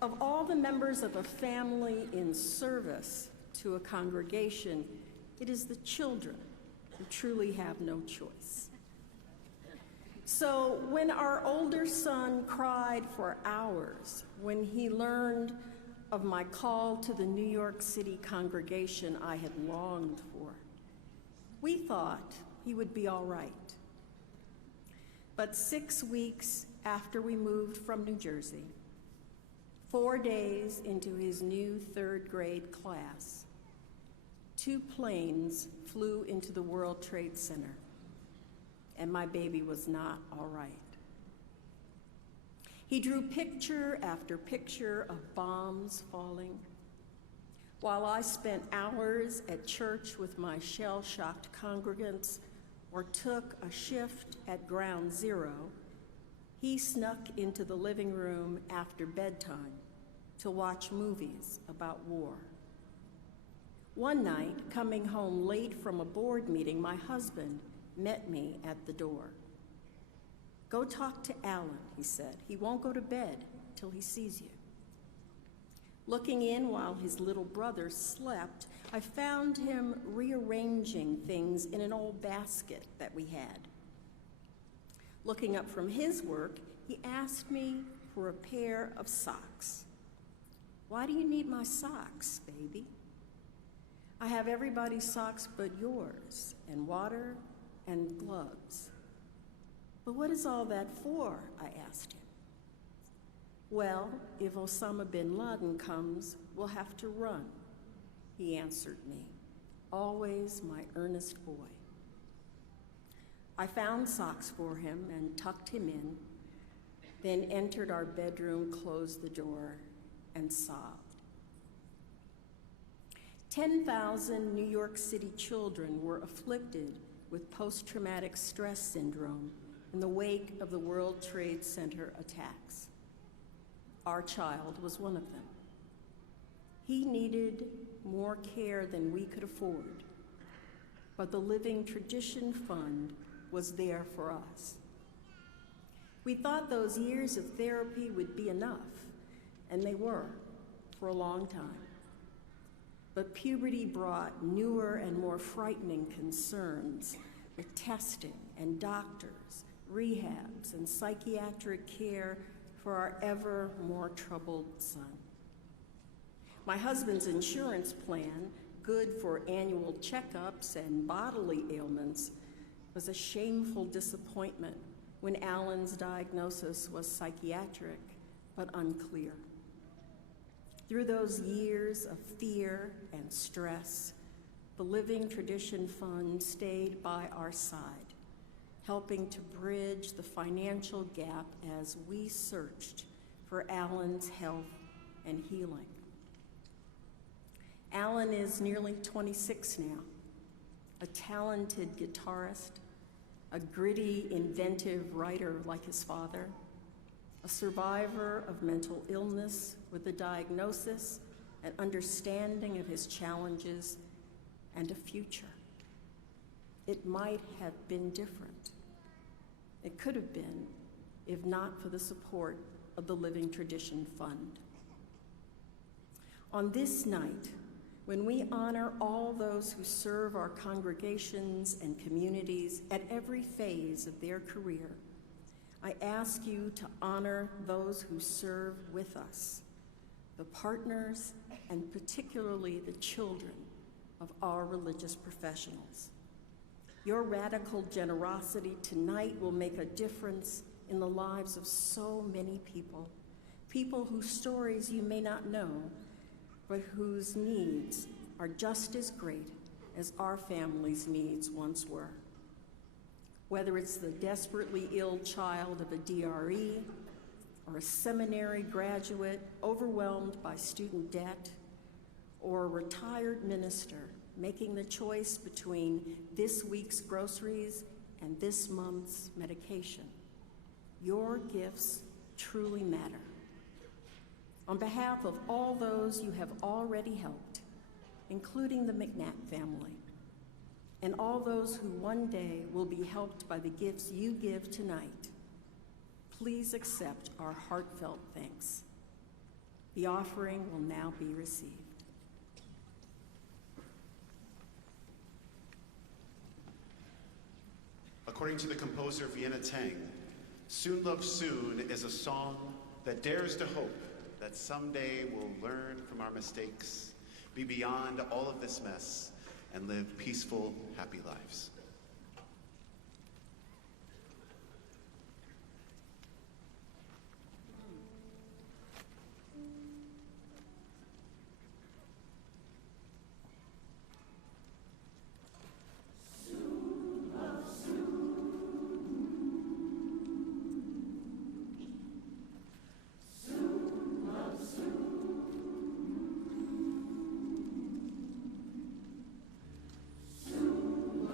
Of all the members of a family in service to a congregation, it is the children who truly have no choice. So when our older son cried for hours when he learned of my call to the New York City congregation I had longed for, we thought he would be all right. But 6 weeks after we moved from New Jersey, 4 days into his new third grade class, 2 planes flew into the World Trade Center, and my baby was not all right. He drew picture after picture of bombs falling, while I spent hours at church with my shell-shocked congregants or took a shift at Ground Zero. He snuck into the living room after bedtime to watch movies about war. One night, coming home late from a board meeting, my husband met me at the door. "Go talk to Alan," he said. "He won't go to bed till he sees you." Looking in while his little brother slept, I found him rearranging things in an old basket that we had. Looking up from his work, he asked me for a pair of socks. "Why do you need my socks, baby?" "I have everybody's socks but yours, and water and gloves." "But what is all that for?" I asked him. "Well, if Osama bin Laden comes, we'll have to run," he answered me, always my earnest boy. I found socks for him and tucked him in, then entered our bedroom, closed the door, and sobbed. 10,000 New York City children were afflicted with post-traumatic stress syndrome in the wake of the World Trade Center attacks. Our child was one of them. He needed more care than we could afford, but the Living Tradition Fund was there for us. We thought those years of therapy would be enough, and they were for a long time. But puberty brought newer and more frightening concerns with testing and doctors, rehabs, and psychiatric care for our ever more troubled son. My husband's insurance plan, good for annual checkups and bodily ailments, was a shameful disappointment when Alan's diagnosis was psychiatric but unclear. Through those years of fear and stress, the Living Tradition Fund stayed by our side, helping to bridge the financial gap as we searched for Alan's health and healing. Alan is nearly 26 now, a talented guitarist, a gritty, inventive writer like his father, a survivor of mental illness with a diagnosis, an understanding of his challenges, and a future. It might have been different. It could have been, if not for the support of the Living Tradition Fund. On this night, when we honor all those who serve our congregations and communities at every phase of their career, I ask you to honor those who serve with us, the partners, and particularly the children of our religious professionals. Your radical generosity tonight will make a difference in the lives of so many people, people whose stories you may not know, but whose needs are just as great as our family's needs once were. Whether it's the desperately ill child of a DRE, or a seminary graduate overwhelmed by student debt, or a retired minister making the choice between this week's groceries and this month's medication. Your gifts truly matter. On behalf of all those you have already helped, including the McNatt family, and all those who one day will be helped by the gifts you give tonight, please accept our heartfelt thanks. The offering will now be received. According to the composer Vienna Teng, Soon Love Soon is a song that dares to hope that someday we'll learn from our mistakes, be beyond all of this mess, and live peaceful, happy lives. Soon,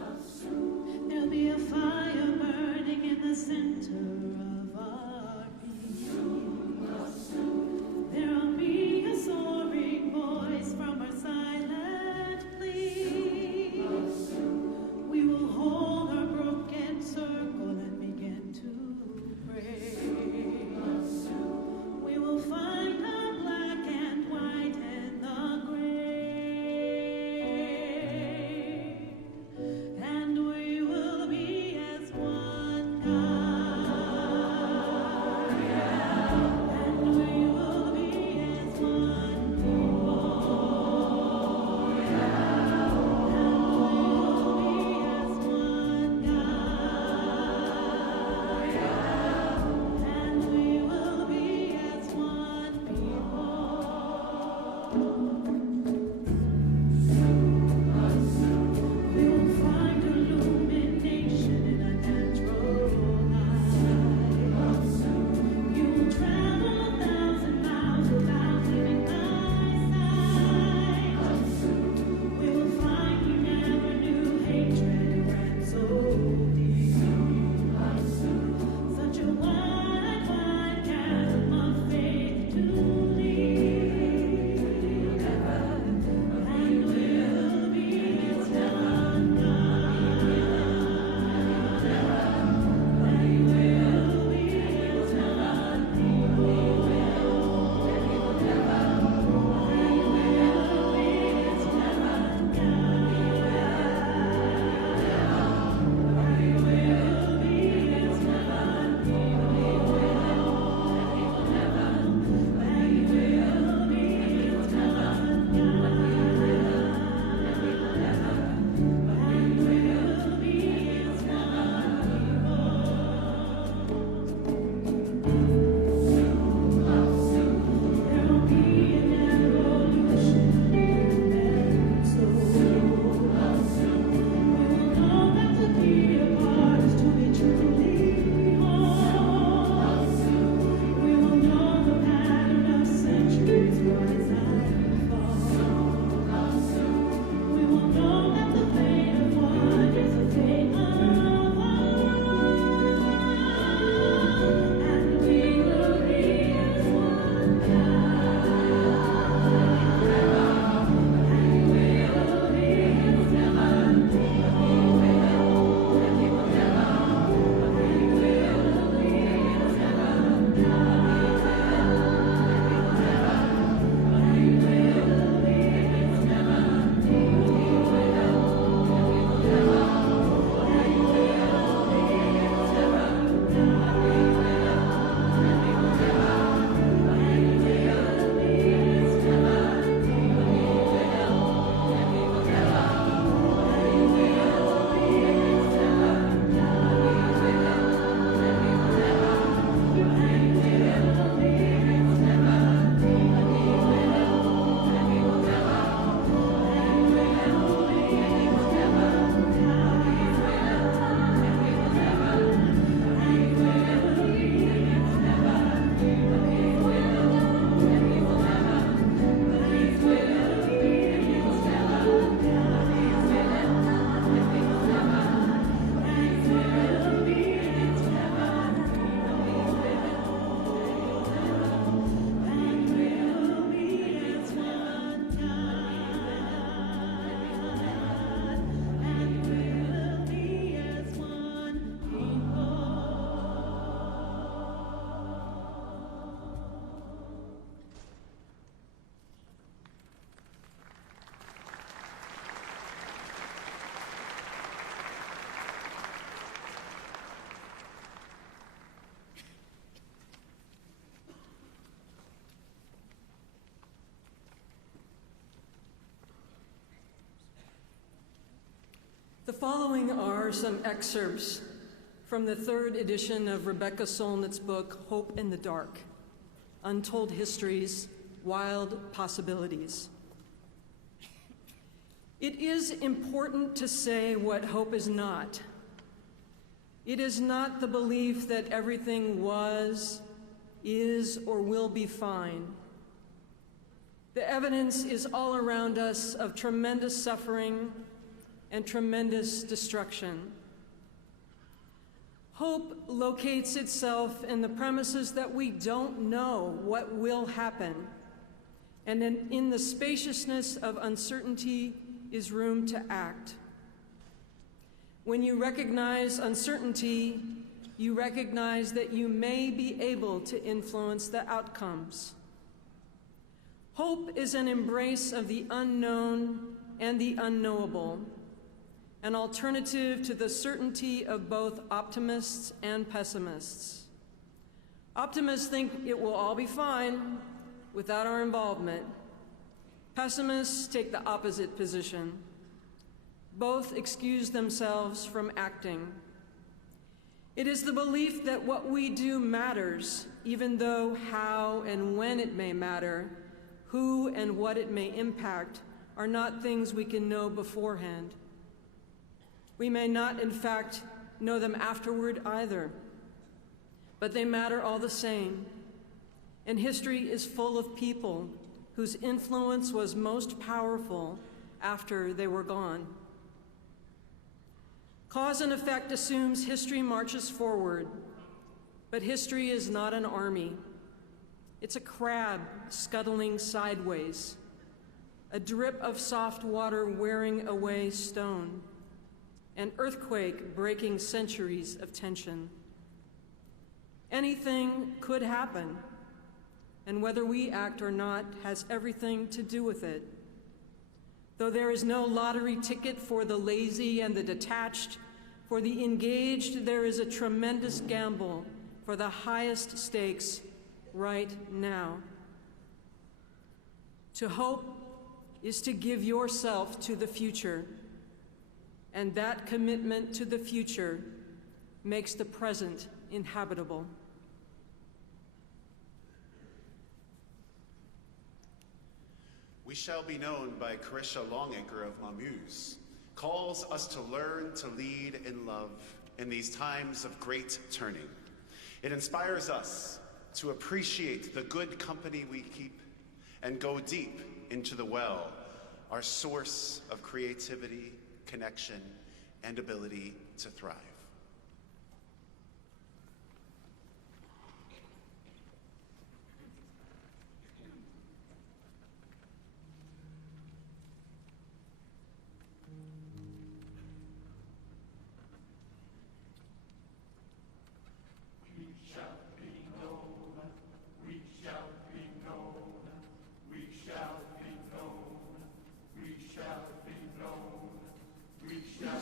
The following are some excerpts from the 3rd edition of Rebecca Solnit's book, Hope in the Dark: Untold Histories, Wild Possibilities. It is important to say what hope is not. It is not the belief that everything was, is, or will be fine. The evidence is all around us of tremendous suffering and tremendous destruction. Hope locates itself in the premises that we don't know what will happen, and in the spaciousness of uncertainty is room to act. When you recognize uncertainty, you recognize that you may be able to influence the outcomes. Hope is an embrace of the unknown and the unknowable, an alternative to the certainty of both optimists and pessimists. Optimists think it will all be fine without our involvement. Pessimists take the opposite position. Both excuse themselves from acting. It is the belief that what we do matters, even though how and when it may matter, who and what it may impact, are not things we can know beforehand. We may not, in fact, know them afterward either, but they matter all the same. And history is full of people whose influence was most powerful after they were gone. Cause and effect assumes history marches forward, but history is not an army. It's a crab scuttling sideways, a drip of soft water wearing away stone, an earthquake breaking centuries of tension. Anything could happen, and whether we act or not has everything to do with it. Though there is no lottery ticket for the lazy and the detached, for the engaged there is a tremendous gamble for the highest stakes right now. To hope is to give yourself to the future, and that commitment to the future makes the present inhabitable. We Shall Be Known by Carisha Longacre of Mamuse calls us to learn to lead in love in these times of great turning. It inspires us to appreciate the good company we keep and go deep into the well, our source of creativity, connection, and ability to thrive.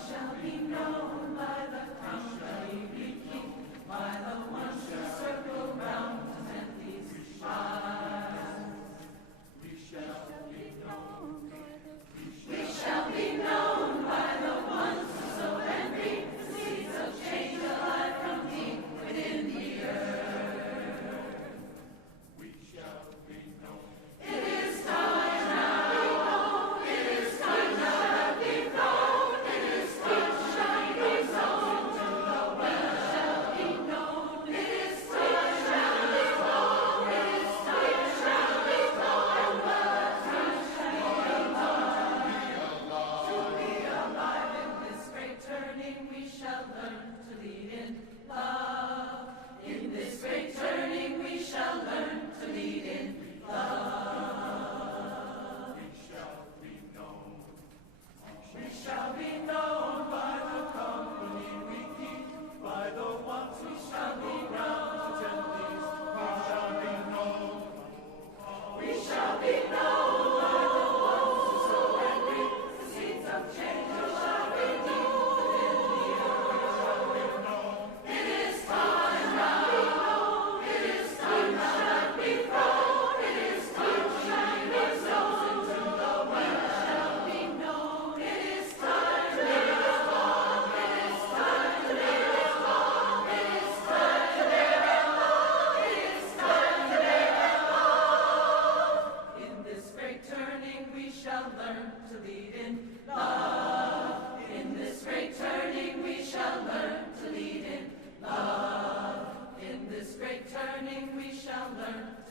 Shall be known by the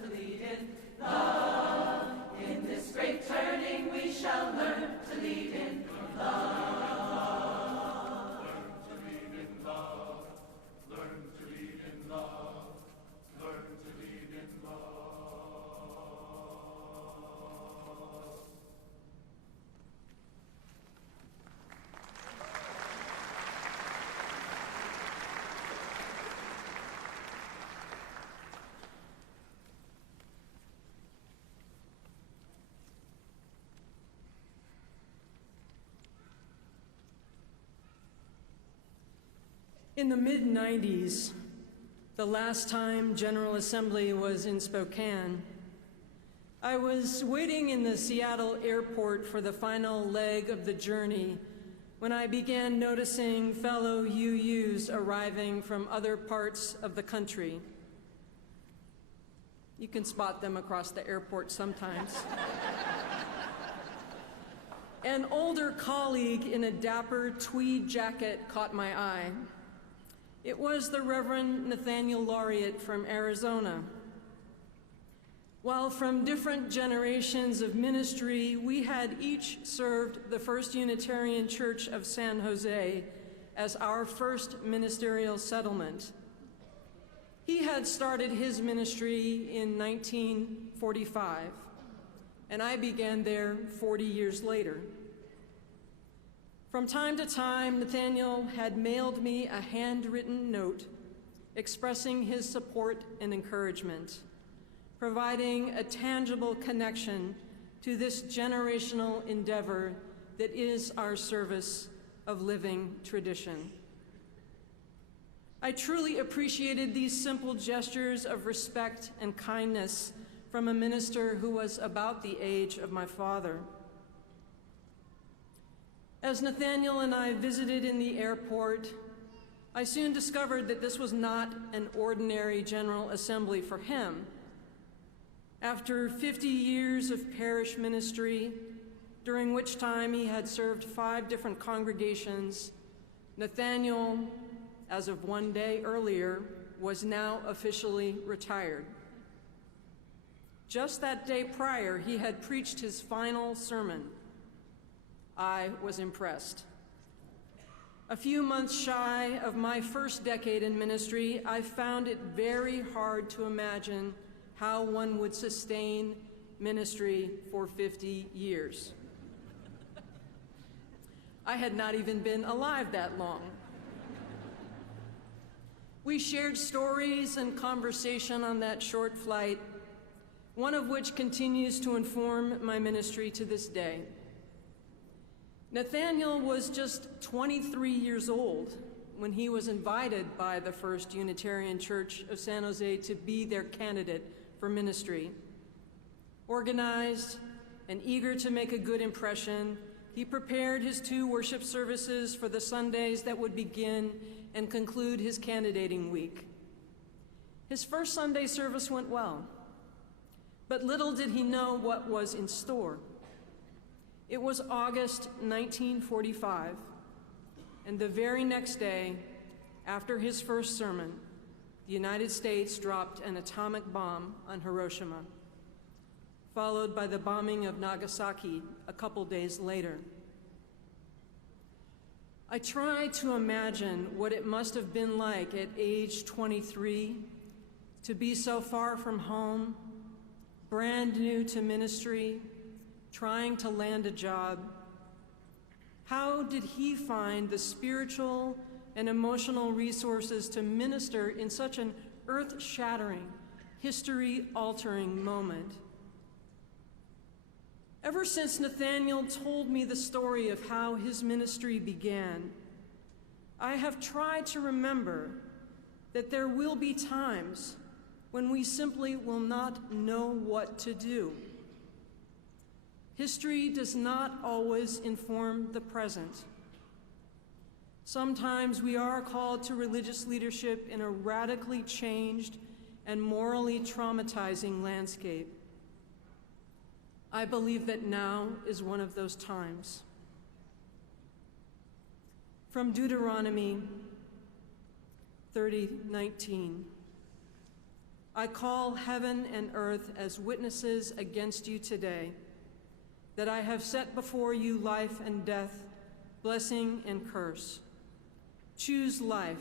to lead in love. In this great turning we shall learn to lead in love. In the mid-90s, the last time General Assembly was in Spokane, I was waiting in the Seattle airport for the final leg of the journey when I began noticing fellow UUs arriving from other parts of the country. You can spot them across the airport sometimes. An older colleague in a dapper tweed jacket caught my eye. It was the Reverend Nathaniel Laureate from Arizona. While from different generations of ministry, we had each served the First Unitarian Church of San Jose as our first ministerial settlement. He had started his ministry in 1945, and I began there 40 years later. From time to time, Nathaniel had mailed me a handwritten note expressing his support and encouragement, providing a tangible connection to this generational endeavor that is our service of living tradition. I truly appreciated these simple gestures of respect and kindness from a minister who was about the age of my father. As Nathaniel and I visited in the airport, I soon discovered that this was not an ordinary General Assembly for him. After 50 years of parish ministry, during which time he had served 5 different congregations, Nathaniel, as of one day earlier, was now officially retired. Just that day prior, he had preached his final sermon. I was impressed. A few months shy of my first decade in ministry, I found it very hard to imagine how one would sustain ministry for 50 years. I had not even been alive that long. We shared stories and conversation on that short flight, one of which continues to inform my ministry to this day. Nathaniel was just 23 years old when he was invited by the First Unitarian Church of San Jose to be their candidate for ministry. Organized and eager to make a good impression, he prepared his 2 worship services for the Sundays that would begin and conclude his candidating week. His first Sunday service went well, but little did he know what was in store. It was August 1945, and the very next day, after his first sermon, the United States dropped an atomic bomb on Hiroshima, followed by the bombing of Nagasaki a couple days later. I try to imagine what it must have been like at age 23 to be so far from home, brand new to ministry, trying to land a job. How did he find the spiritual and emotional resources to minister in such an earth-shattering, history-altering moment? Ever since Nathaniel told me the story of how his ministry began, I have tried to remember that there will be times when we simply will not know what to do. History does not always inform the present. Sometimes we are called to religious leadership in a radically changed and morally traumatizing landscape. I believe that now is one of those times. From Deuteronomy 30:19. I call heaven and earth as witnesses against you today, that I have set before you life and death, blessing and curse. Choose life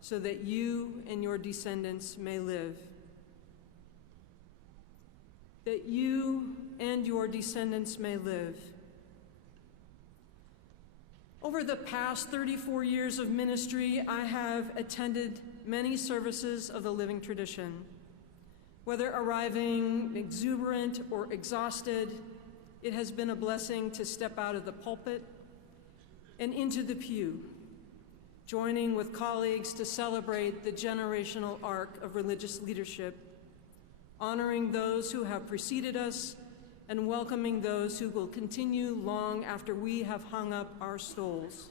so that you and your descendants may live. That you and your descendants may live. Over the past 34 years of ministry, I have attended many services of the living tradition. Whether arriving exuberant or exhausted, it has been a blessing to step out of the pulpit and into the pew, joining with colleagues to celebrate the generational arc of religious leadership, honoring those who have preceded us and welcoming those who will continue long after we have hung up our stoles.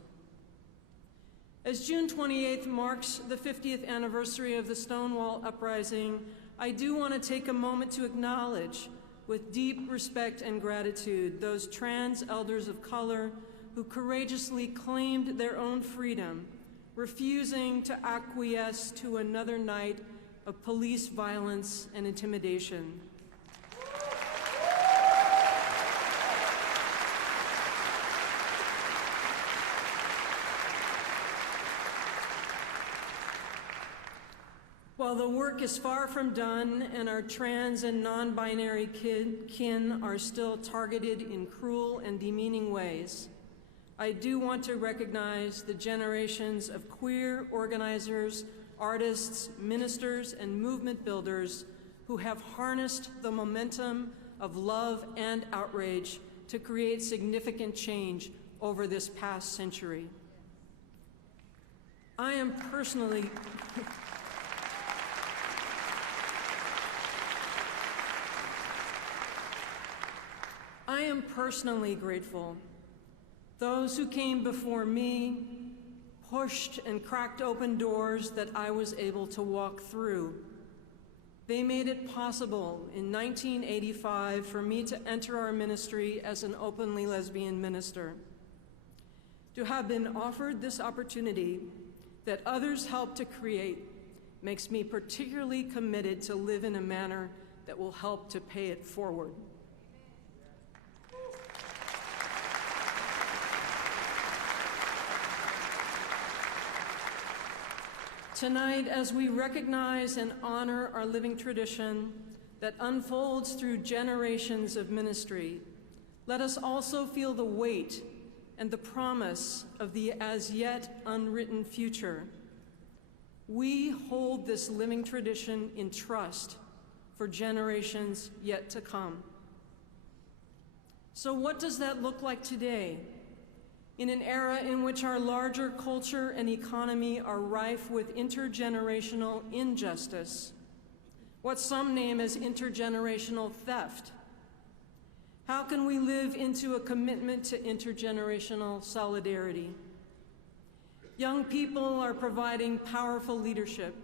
As June 28th marks the 50th anniversary of the Stonewall Uprising, I do want to take a moment to acknowledge, with deep respect and gratitude, those trans elders of color who courageously claimed their own freedom, refusing to acquiesce to another night of police violence and intimidation. While the work is far from done and our trans and non-binary kin are still targeted in cruel and demeaning ways, I do want to recognize the generations of queer organizers, artists, ministers, and movement builders who have harnessed the momentum of love and outrage to create significant change over this past century. I am personally grateful. Those who came before me pushed and cracked open doors that I was able to walk through. They made it possible in 1985 for me to enter our ministry as an openly lesbian minister. To have been offered this opportunity that others helped to create makes me particularly committed to live in a manner that will help to pay it forward. Tonight, as we recognize and honor our living tradition that unfolds through generations of ministry, let us also feel the weight and the promise of the as yet unwritten future. We hold this living tradition in trust for generations yet to come. So what does that look like today? In an era in which our larger culture and economy are rife with intergenerational injustice, what some name as intergenerational theft. How can we live into a commitment to intergenerational solidarity? Young people are providing powerful leadership,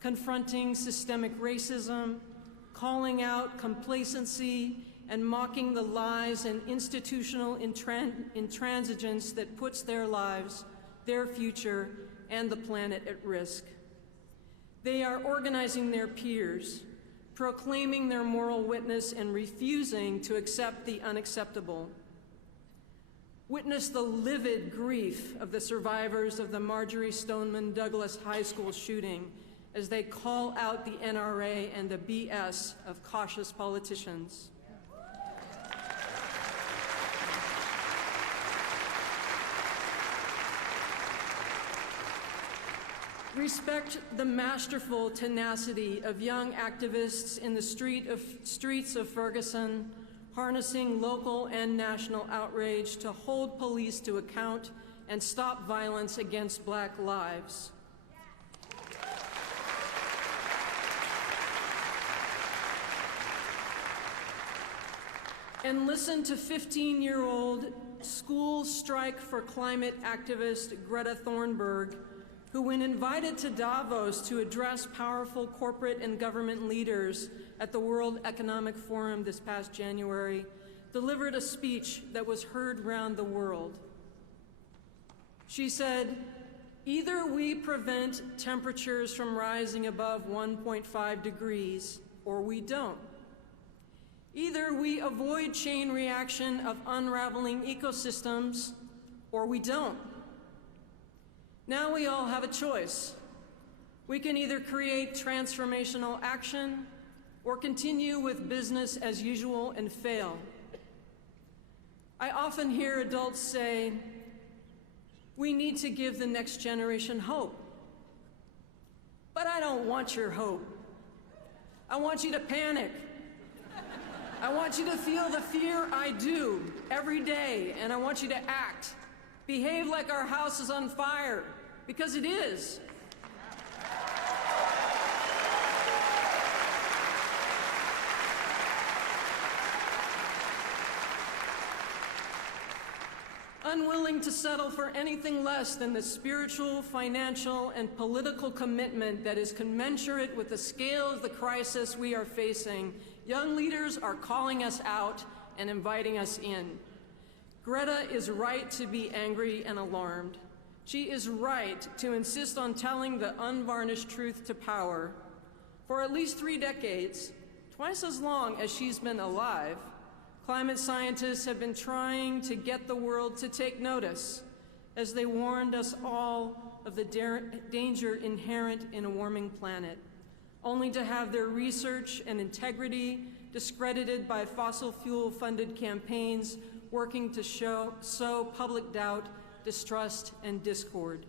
confronting systemic racism, calling out complacency, and mocking the lies and institutional intransigence that puts their lives, their future, and the planet at risk. They are organizing their peers, proclaiming their moral witness, and refusing to accept the unacceptable. Witness the livid grief of the survivors of the Marjory Stoneman Douglas High School shooting as they call out the NRA and the BS of cautious politicians. Respect the masterful tenacity of young activists in the streets of Ferguson, harnessing local and national outrage to hold police to account and stop violence against Black lives. And listen to 15-year-old school strike for climate activist Greta Thunberg, who, when invited to Davos to address powerful corporate and government leaders at the World Economic Forum this past January, delivered a speech that was heard round the world. She said, Either we prevent temperatures from rising above 1.5 degrees, or we don't. Either we avoid chain reaction of unraveling ecosystems, or we don't. Now we all have a choice. We can either create transformational action or continue with business as usual and fail. I often hear adults say, we need to give the next generation hope. But I don't want your hope. I want you to panic. I want you to feel the fear I do every day, and I want you to act. Behave like our house is on fire, because it is. Unwilling to settle for anything less than the spiritual, financial, and political commitment that is commensurate with the scale of the crisis we are facing, young leaders are calling us out and inviting us in. Greta is right to be angry and alarmed. She is right to insist on telling the unvarnished truth to power. For at least 3 decades, twice as long as she's been alive, climate scientists have been trying to get the world to take notice as they warned us all of the danger inherent in a warming planet, only to have their research and integrity discredited by fossil fuel-funded campaigns working to sow public doubt, distrust, and discord.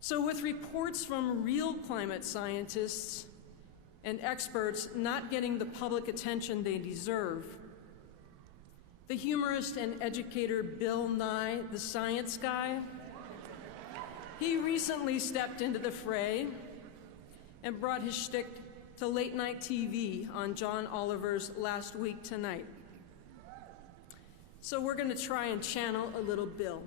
So with reports from real climate scientists and experts not getting the public attention they deserve, the humorist and educator Bill Nye, the science guy, he recently stepped into the fray and brought his shtick to late-night TV on John Oliver's Last Week Tonight. So we're going to try and channel a little Bill.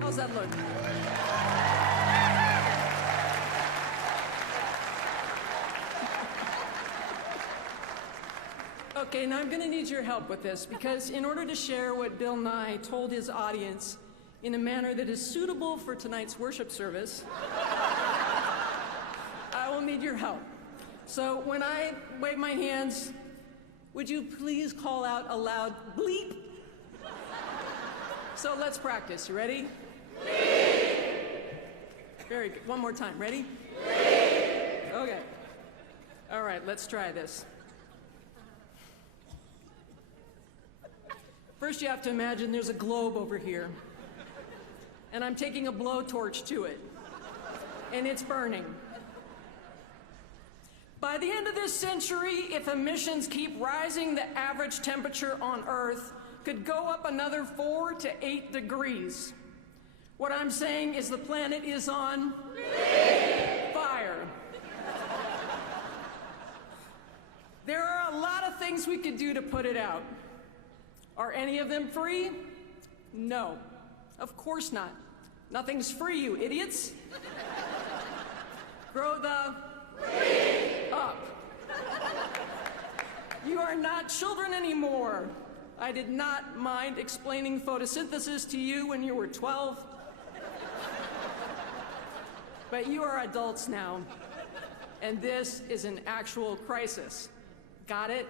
How's that look? Okay, now I'm going to need your help with this, because in order to share what Bill Nye told his audience in a manner that is suitable for tonight's worship service, I will need your help. So when I wave my hands, would you please call out a loud bleep? So let's practice. You ready? Bleep. Very good. One more time. Ready? Bleep. Okay. All right, let's try this. First, you have to imagine there's a globe over here, and I'm taking a blowtorch to it, and it's burning. By the end of this century, if emissions keep rising, the average temperature on Earth could go up another 4 to 8 degrees. What I'm saying is the planet is on fire. There are a lot of things we could do to put it out. Are any of them free? No, of course not. Nothing's free, you idiots. Grow the up. You are not children anymore. I did not mind explaining photosynthesis to you when you were 12. But you are adults now, and this is an actual crisis. Got it?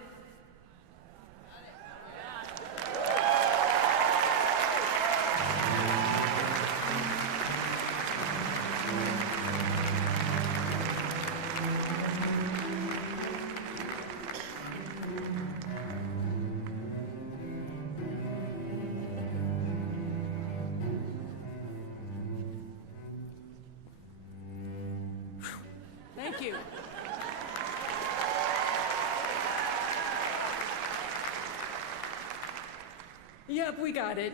Thank you. Yep, we got it.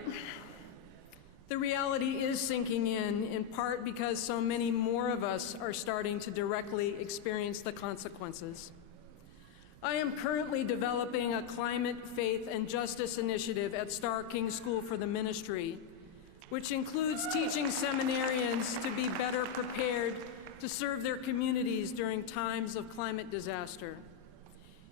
The reality is sinking in part because so many more of us are starting to directly experience the consequences. I am currently developing a climate, faith, and justice initiative at Starr King School for the Ministry, which includes teaching seminarians to be better prepared to serve their communities during times of climate disaster.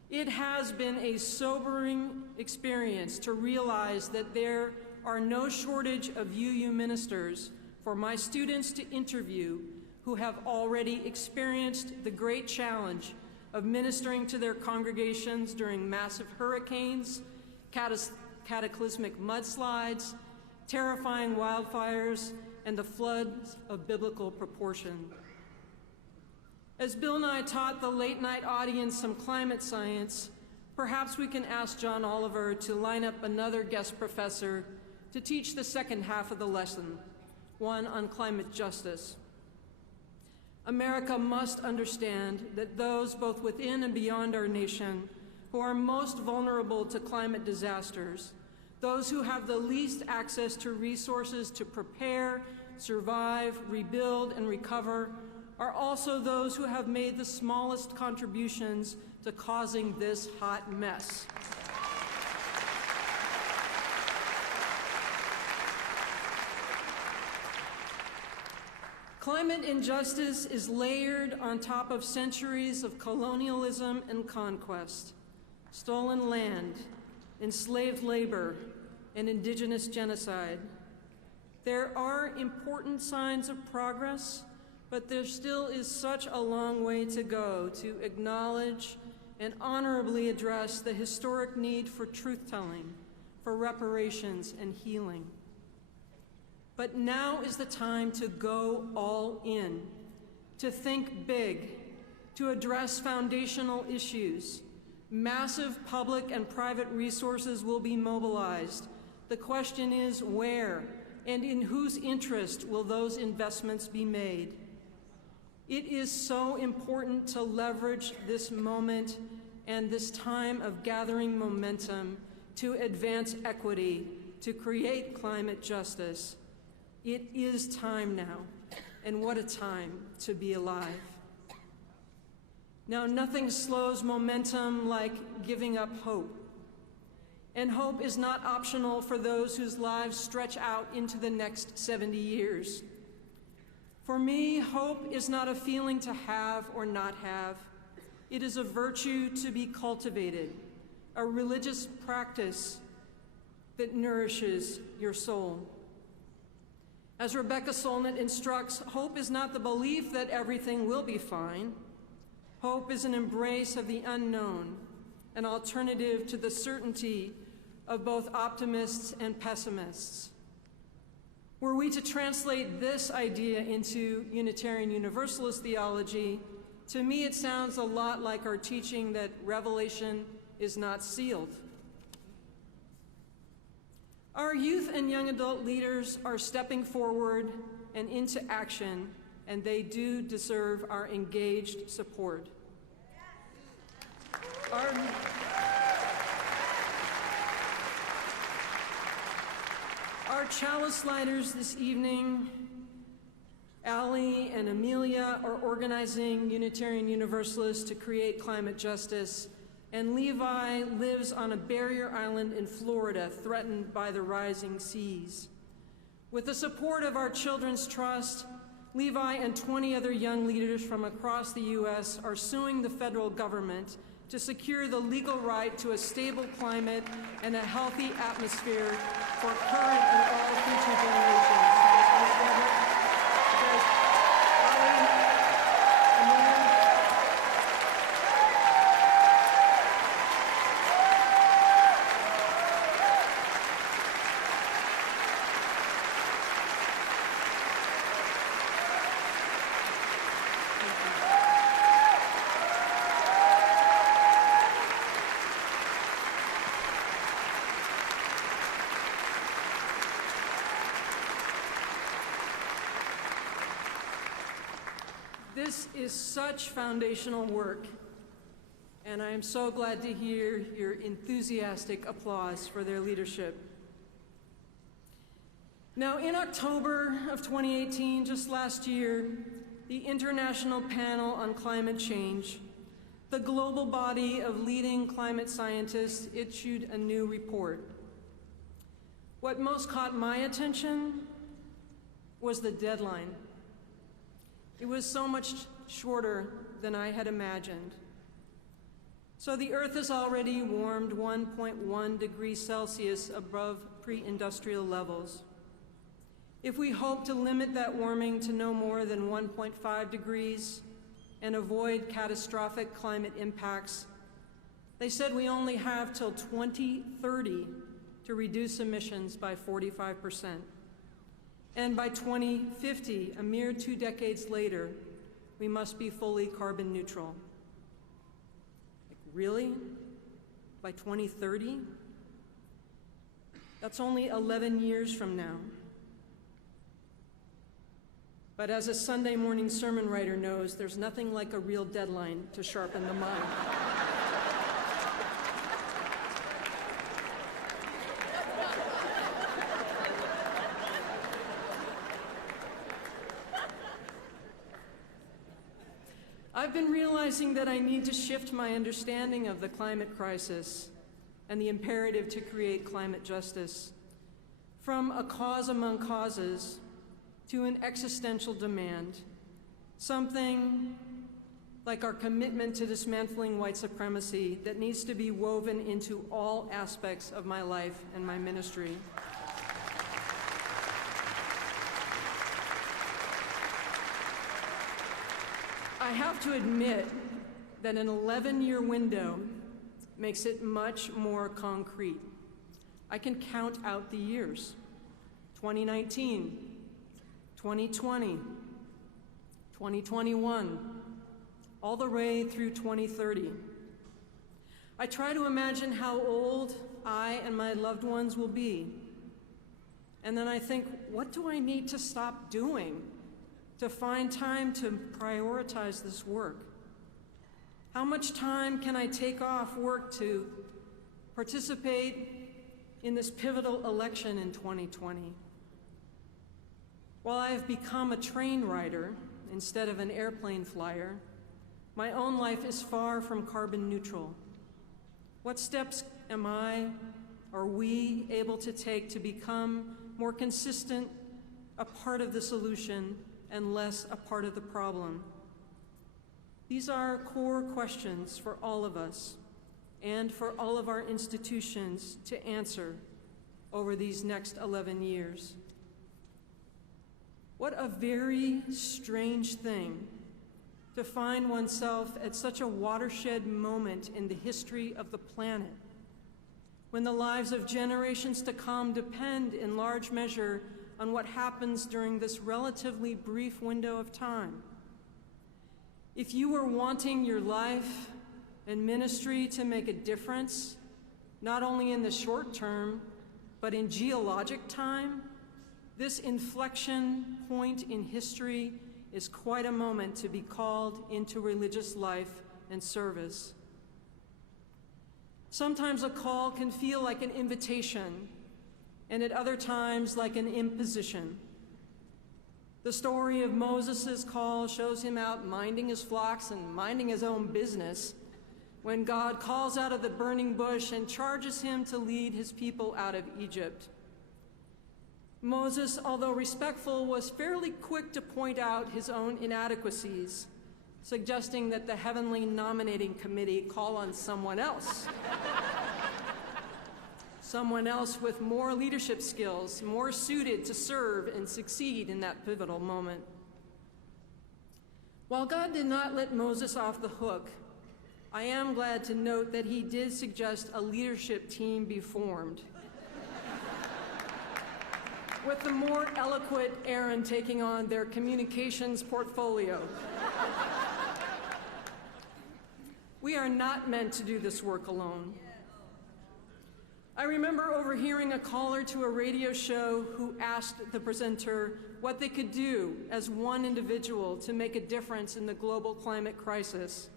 It has been a sobering experience to realize that there are no shortage of UU ministers for my students to interview who have already experienced the great challenge of ministering to their congregations during massive hurricanes, cataclysmic mudslides, terrifying wildfires, and the floods of biblical proportion. As Bill and I taught the late-night audience some climate science, perhaps we can ask John Oliver to line up another guest professor to teach the second half of the lesson, one on climate justice. America must understand that those both within and beyond our nation who are most vulnerable to climate disasters, those who have the least access to resources to prepare, survive, rebuild, and recover, are also those who have made the smallest contributions to causing this hot mess. Climate injustice is layered on top of centuries of colonialism and conquest, stolen land, enslaved labor, and indigenous genocide. There are important signs of progress, but there still is such a long way to go to acknowledge and honorably address the historic need for truth-telling, for reparations and healing. But now is the time to go all in, to think big, to address foundational issues. Massive public and private resources will be mobilized. The question is where and in whose interest will those investments be made? It is so important to leverage this moment and this time of gathering momentum to advance equity, to create climate justice. It is time now, and what a time to be alive. Now, nothing slows momentum like giving up hope. And hope is not optional for those whose lives stretch out into the next 70 years. For me, hope is not a feeling to have or not have. It is a virtue to be cultivated, a religious practice that nourishes your soul. As Rebecca Solnit instructs, hope is not the belief that everything will be fine. Hope is an embrace of the unknown, an alternative to the certainty of both optimists and pessimists. Were we to translate this idea into Unitarian Universalist theology, to me it sounds a lot like our teaching that revelation is not sealed. Our youth and young adult leaders are stepping forward and into action, and they do deserve our engaged support. Our chalice lighters this evening, Allie and Amelia, are organizing Unitarian Universalists to create climate justice, and Levi lives on a barrier island in Florida threatened by the rising seas. With the support of our Children's Trust, Levi and 20 other young leaders from across the U.S. are suing the federal government to secure the legal right to a stable climate and a healthy atmosphere for current and all future generations. This is such foundational work, and I am so glad to hear your enthusiastic applause for their leadership. Now, in October of 2018, just last year, the International Panel on Climate Change, the global body of leading climate scientists, issued a new report. What most caught my attention was the deadline. It was so much shorter than I had imagined. So the Earth has already warmed 1.1 degrees Celsius above pre-industrial levels. If we hope to limit that warming to no more than 1.5 degrees and avoid catastrophic climate impacts, they said we only have till 2030 to reduce emissions by 45%. And by 2050, a mere 2 decades later, we must be fully carbon neutral. Like, really? By 2030? That's only 11 years from now. But as a Sunday morning sermon writer knows, there's nothing like a real deadline to sharpen the mind. I've been realizing that I need to shift my understanding of the climate crisis and the imperative to create climate justice from a cause among causes to an existential demand, something like our commitment to dismantling white supremacy that needs to be woven into all aspects of my life and my ministry. I have to admit that an 11-year window makes it much more concrete. I can count out the years: 2019, 2020, 2021, all the way through 2030. I try to imagine how old I and my loved ones will be. And then I think, what do I need to stop doing to find time to prioritize this work? How much time can I take off work to participate in this pivotal election in 2020? While I have become a train rider instead of an airplane flyer, my own life is far from carbon neutral. What steps are we able to take to become more consistent, a part of the solution, and less a part of the problem? These are core questions for all of us and for all of our institutions to answer over these next 11 years. What a very strange thing to find oneself at such a watershed moment in the history of the planet, when the lives of generations to come depend in large measure on what happens during this relatively brief window of time. If you are wanting your life and ministry to make a difference, not only in the short term, but in geologic time, this inflection point in history is quite a moment to be called into religious life and service. Sometimes a call can feel like an invitation, and at other times like an imposition. The story of Moses' call shows him out minding his flocks and minding his own business when God calls out of the burning bush and charges him to lead his people out of Egypt. Moses, although respectful, was fairly quick to point out his own inadequacies, suggesting that the heavenly nominating committee call on someone else. Someone else with more leadership skills, more suited to serve and succeed in that pivotal moment. While God did not let Moses off the hook, I am glad to note that he did suggest a leadership team be formed, with the more eloquent Aaron taking on their communications portfolio. We are not meant to do this work alone. I remember overhearing a caller to a radio show who asked the presenter what they could do as one individual to make a difference in the global climate crisis,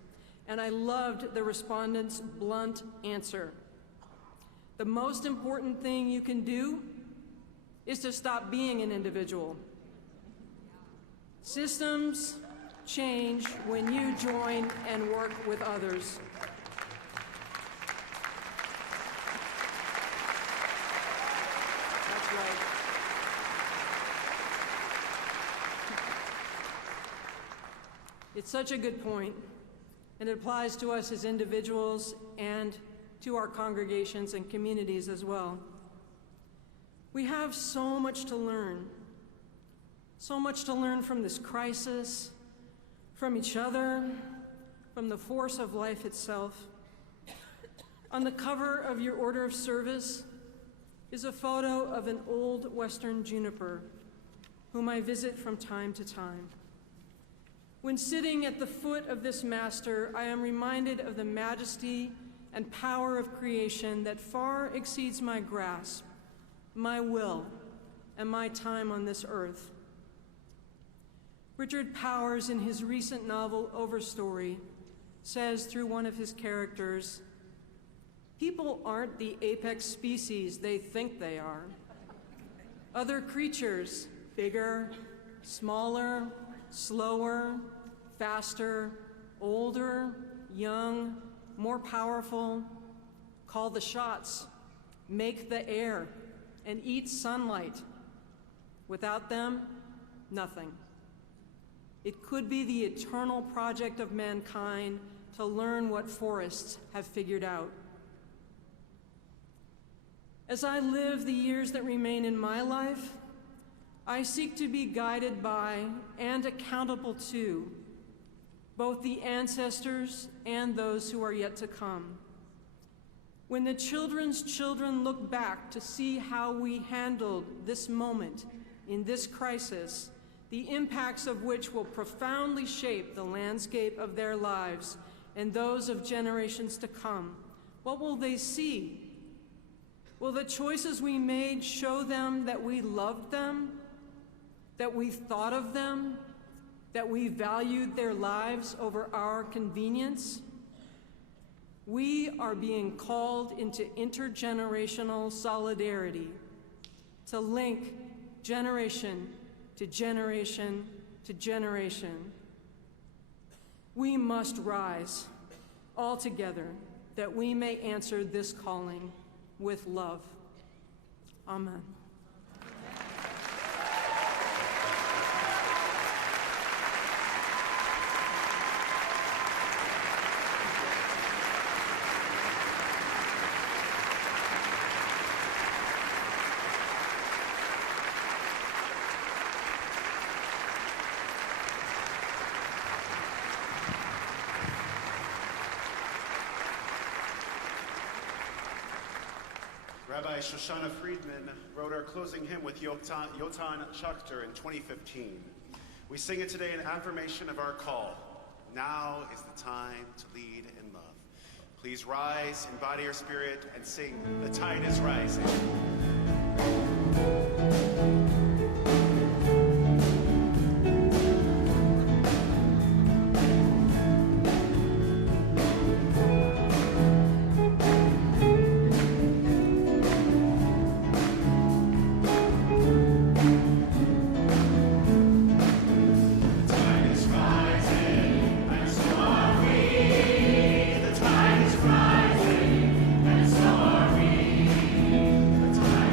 and I loved the respondent's blunt answer. The most important thing you can do is to stop being an individual. Systems change when you join and work with others. That's right. It's such a good point, and it applies to us as individuals and to our congregations and communities as well. We have so much to learn from this crisis, from each other, from the force of life itself. On the cover of your order of service is a photo of an old Western juniper whom I visit from time to time. When sitting at the foot of this master, I am reminded of the majesty and power of creation that far exceeds my grasp, my will, and my time on this earth. Richard Powers, in his recent novel Overstory, says through one of his characters, "People aren't the apex species they think they are. Other creatures, bigger, smaller, slower, faster, older, young, more powerful, call the shots, make the air, and eat sunlight. Without them, nothing." It could be the eternal project of mankind to learn what forests have figured out. As I live the years that remain in my life, I seek to be guided by and accountable to both the ancestors and those who are yet to come. When the children's children look back to see how we handled this moment in this crisis, the impacts of which will profoundly shape the landscape of their lives and those of generations to come, what will they see? Will the choices we made show them that we loved them, that we thought of them, that we valued their lives over our convenience? We are being called into intergenerational solidarity to link generation to generation to generation. We must rise all together that we may answer this calling with love. Amen. Rabbi Shoshana Friedman wrote our closing hymn with Untitled Chapter in 2015. We sing it today in affirmation of our call. Now is the time to lead in love. Please rise, embody your spirit, and sing "The Tide is Rising." The tide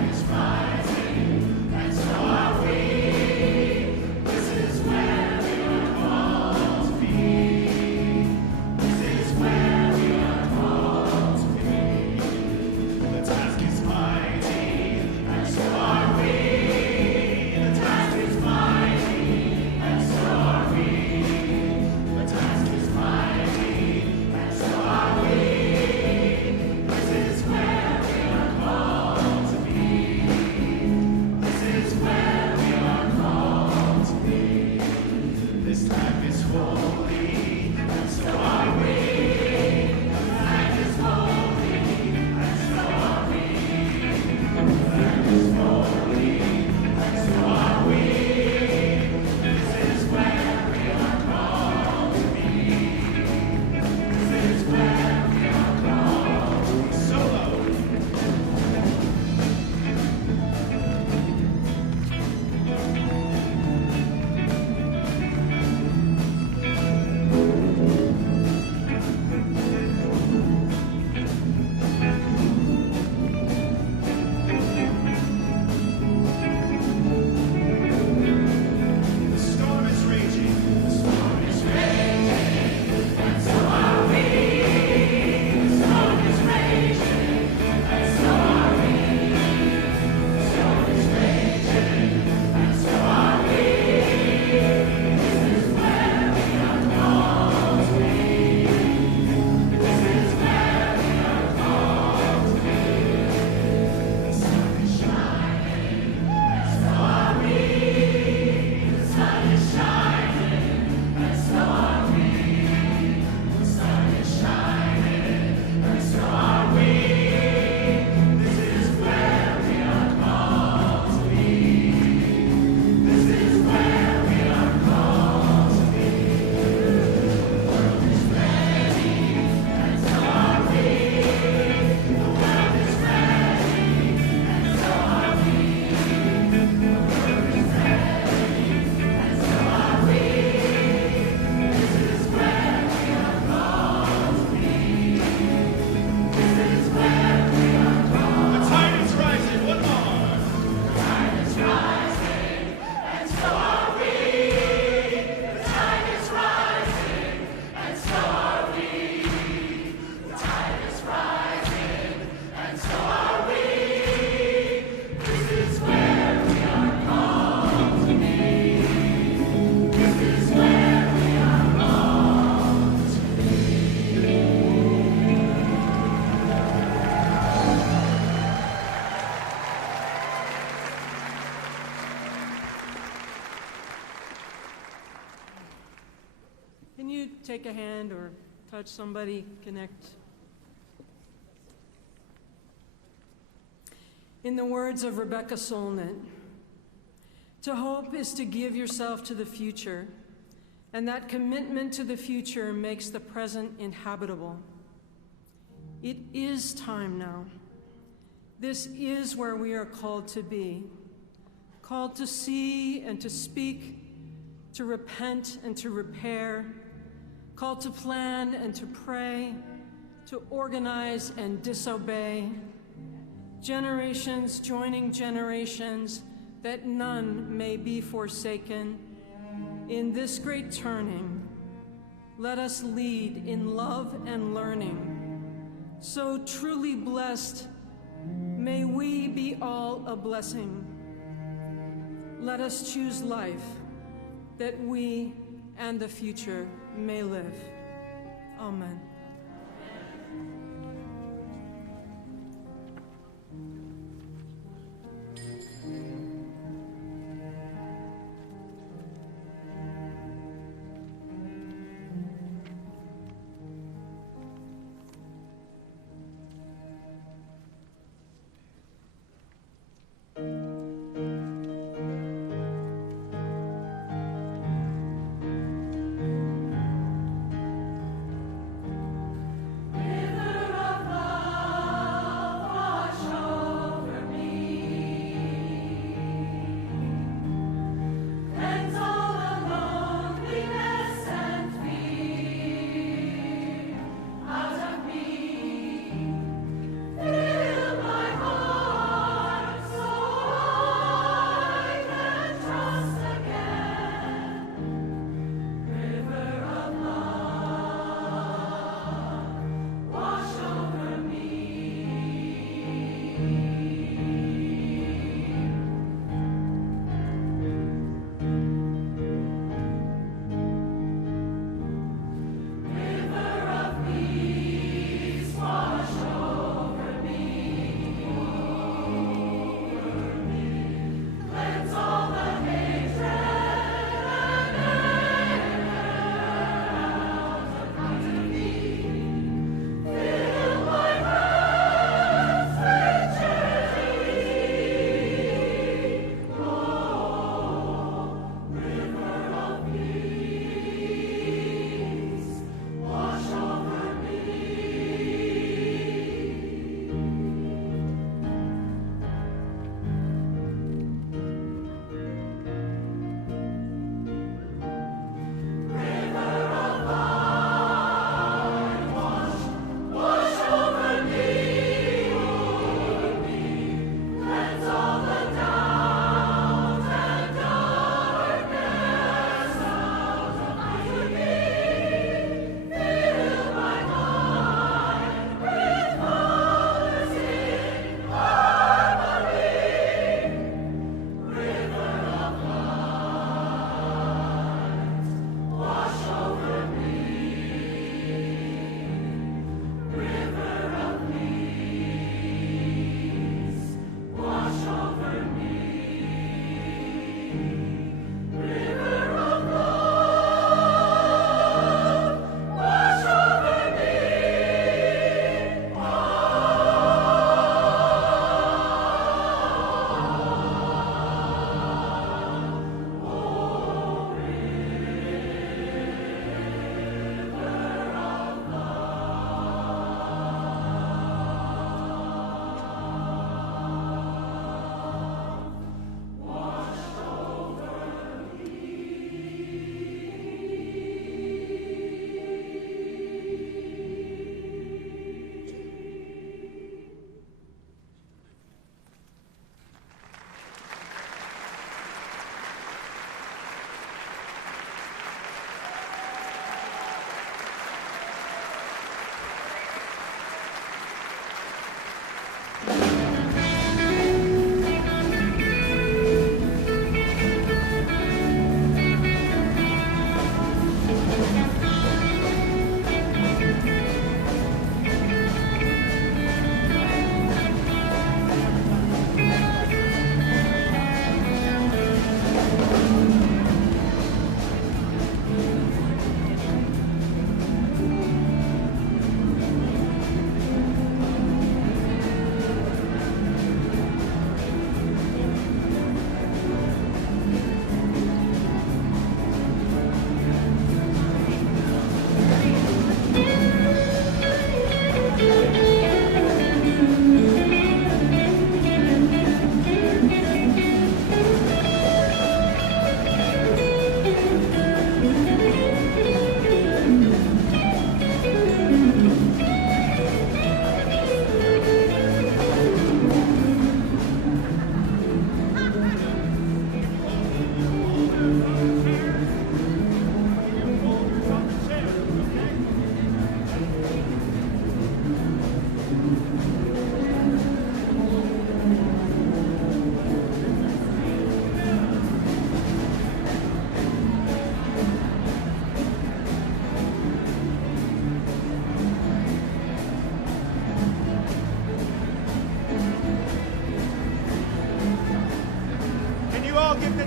Can you take a hand or touch somebody, connect? In the words of Rebecca Solnit, to hope is to give yourself to the future, and that commitment to the future makes the present inhabitable. It is time now. This is where we are called to be, called to see and to speak, to repent and to repair, called to plan and to pray, to organize and disobey, generations joining generations, that none may be forsaken. In this great turning, let us lead in love and learning. So truly blessed, may we be all a blessing. Let us choose life, that we and the future may live. Amen.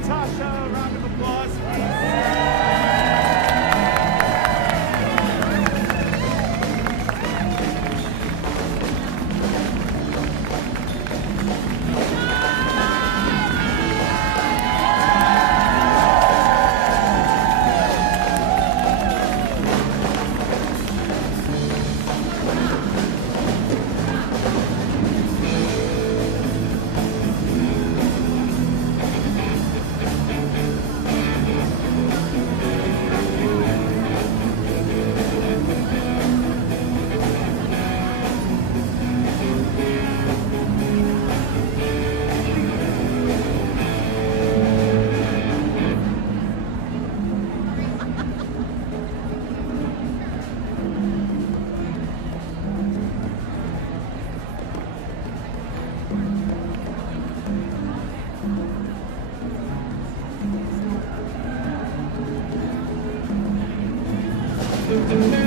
Natasha a round of applause, please. Thank you.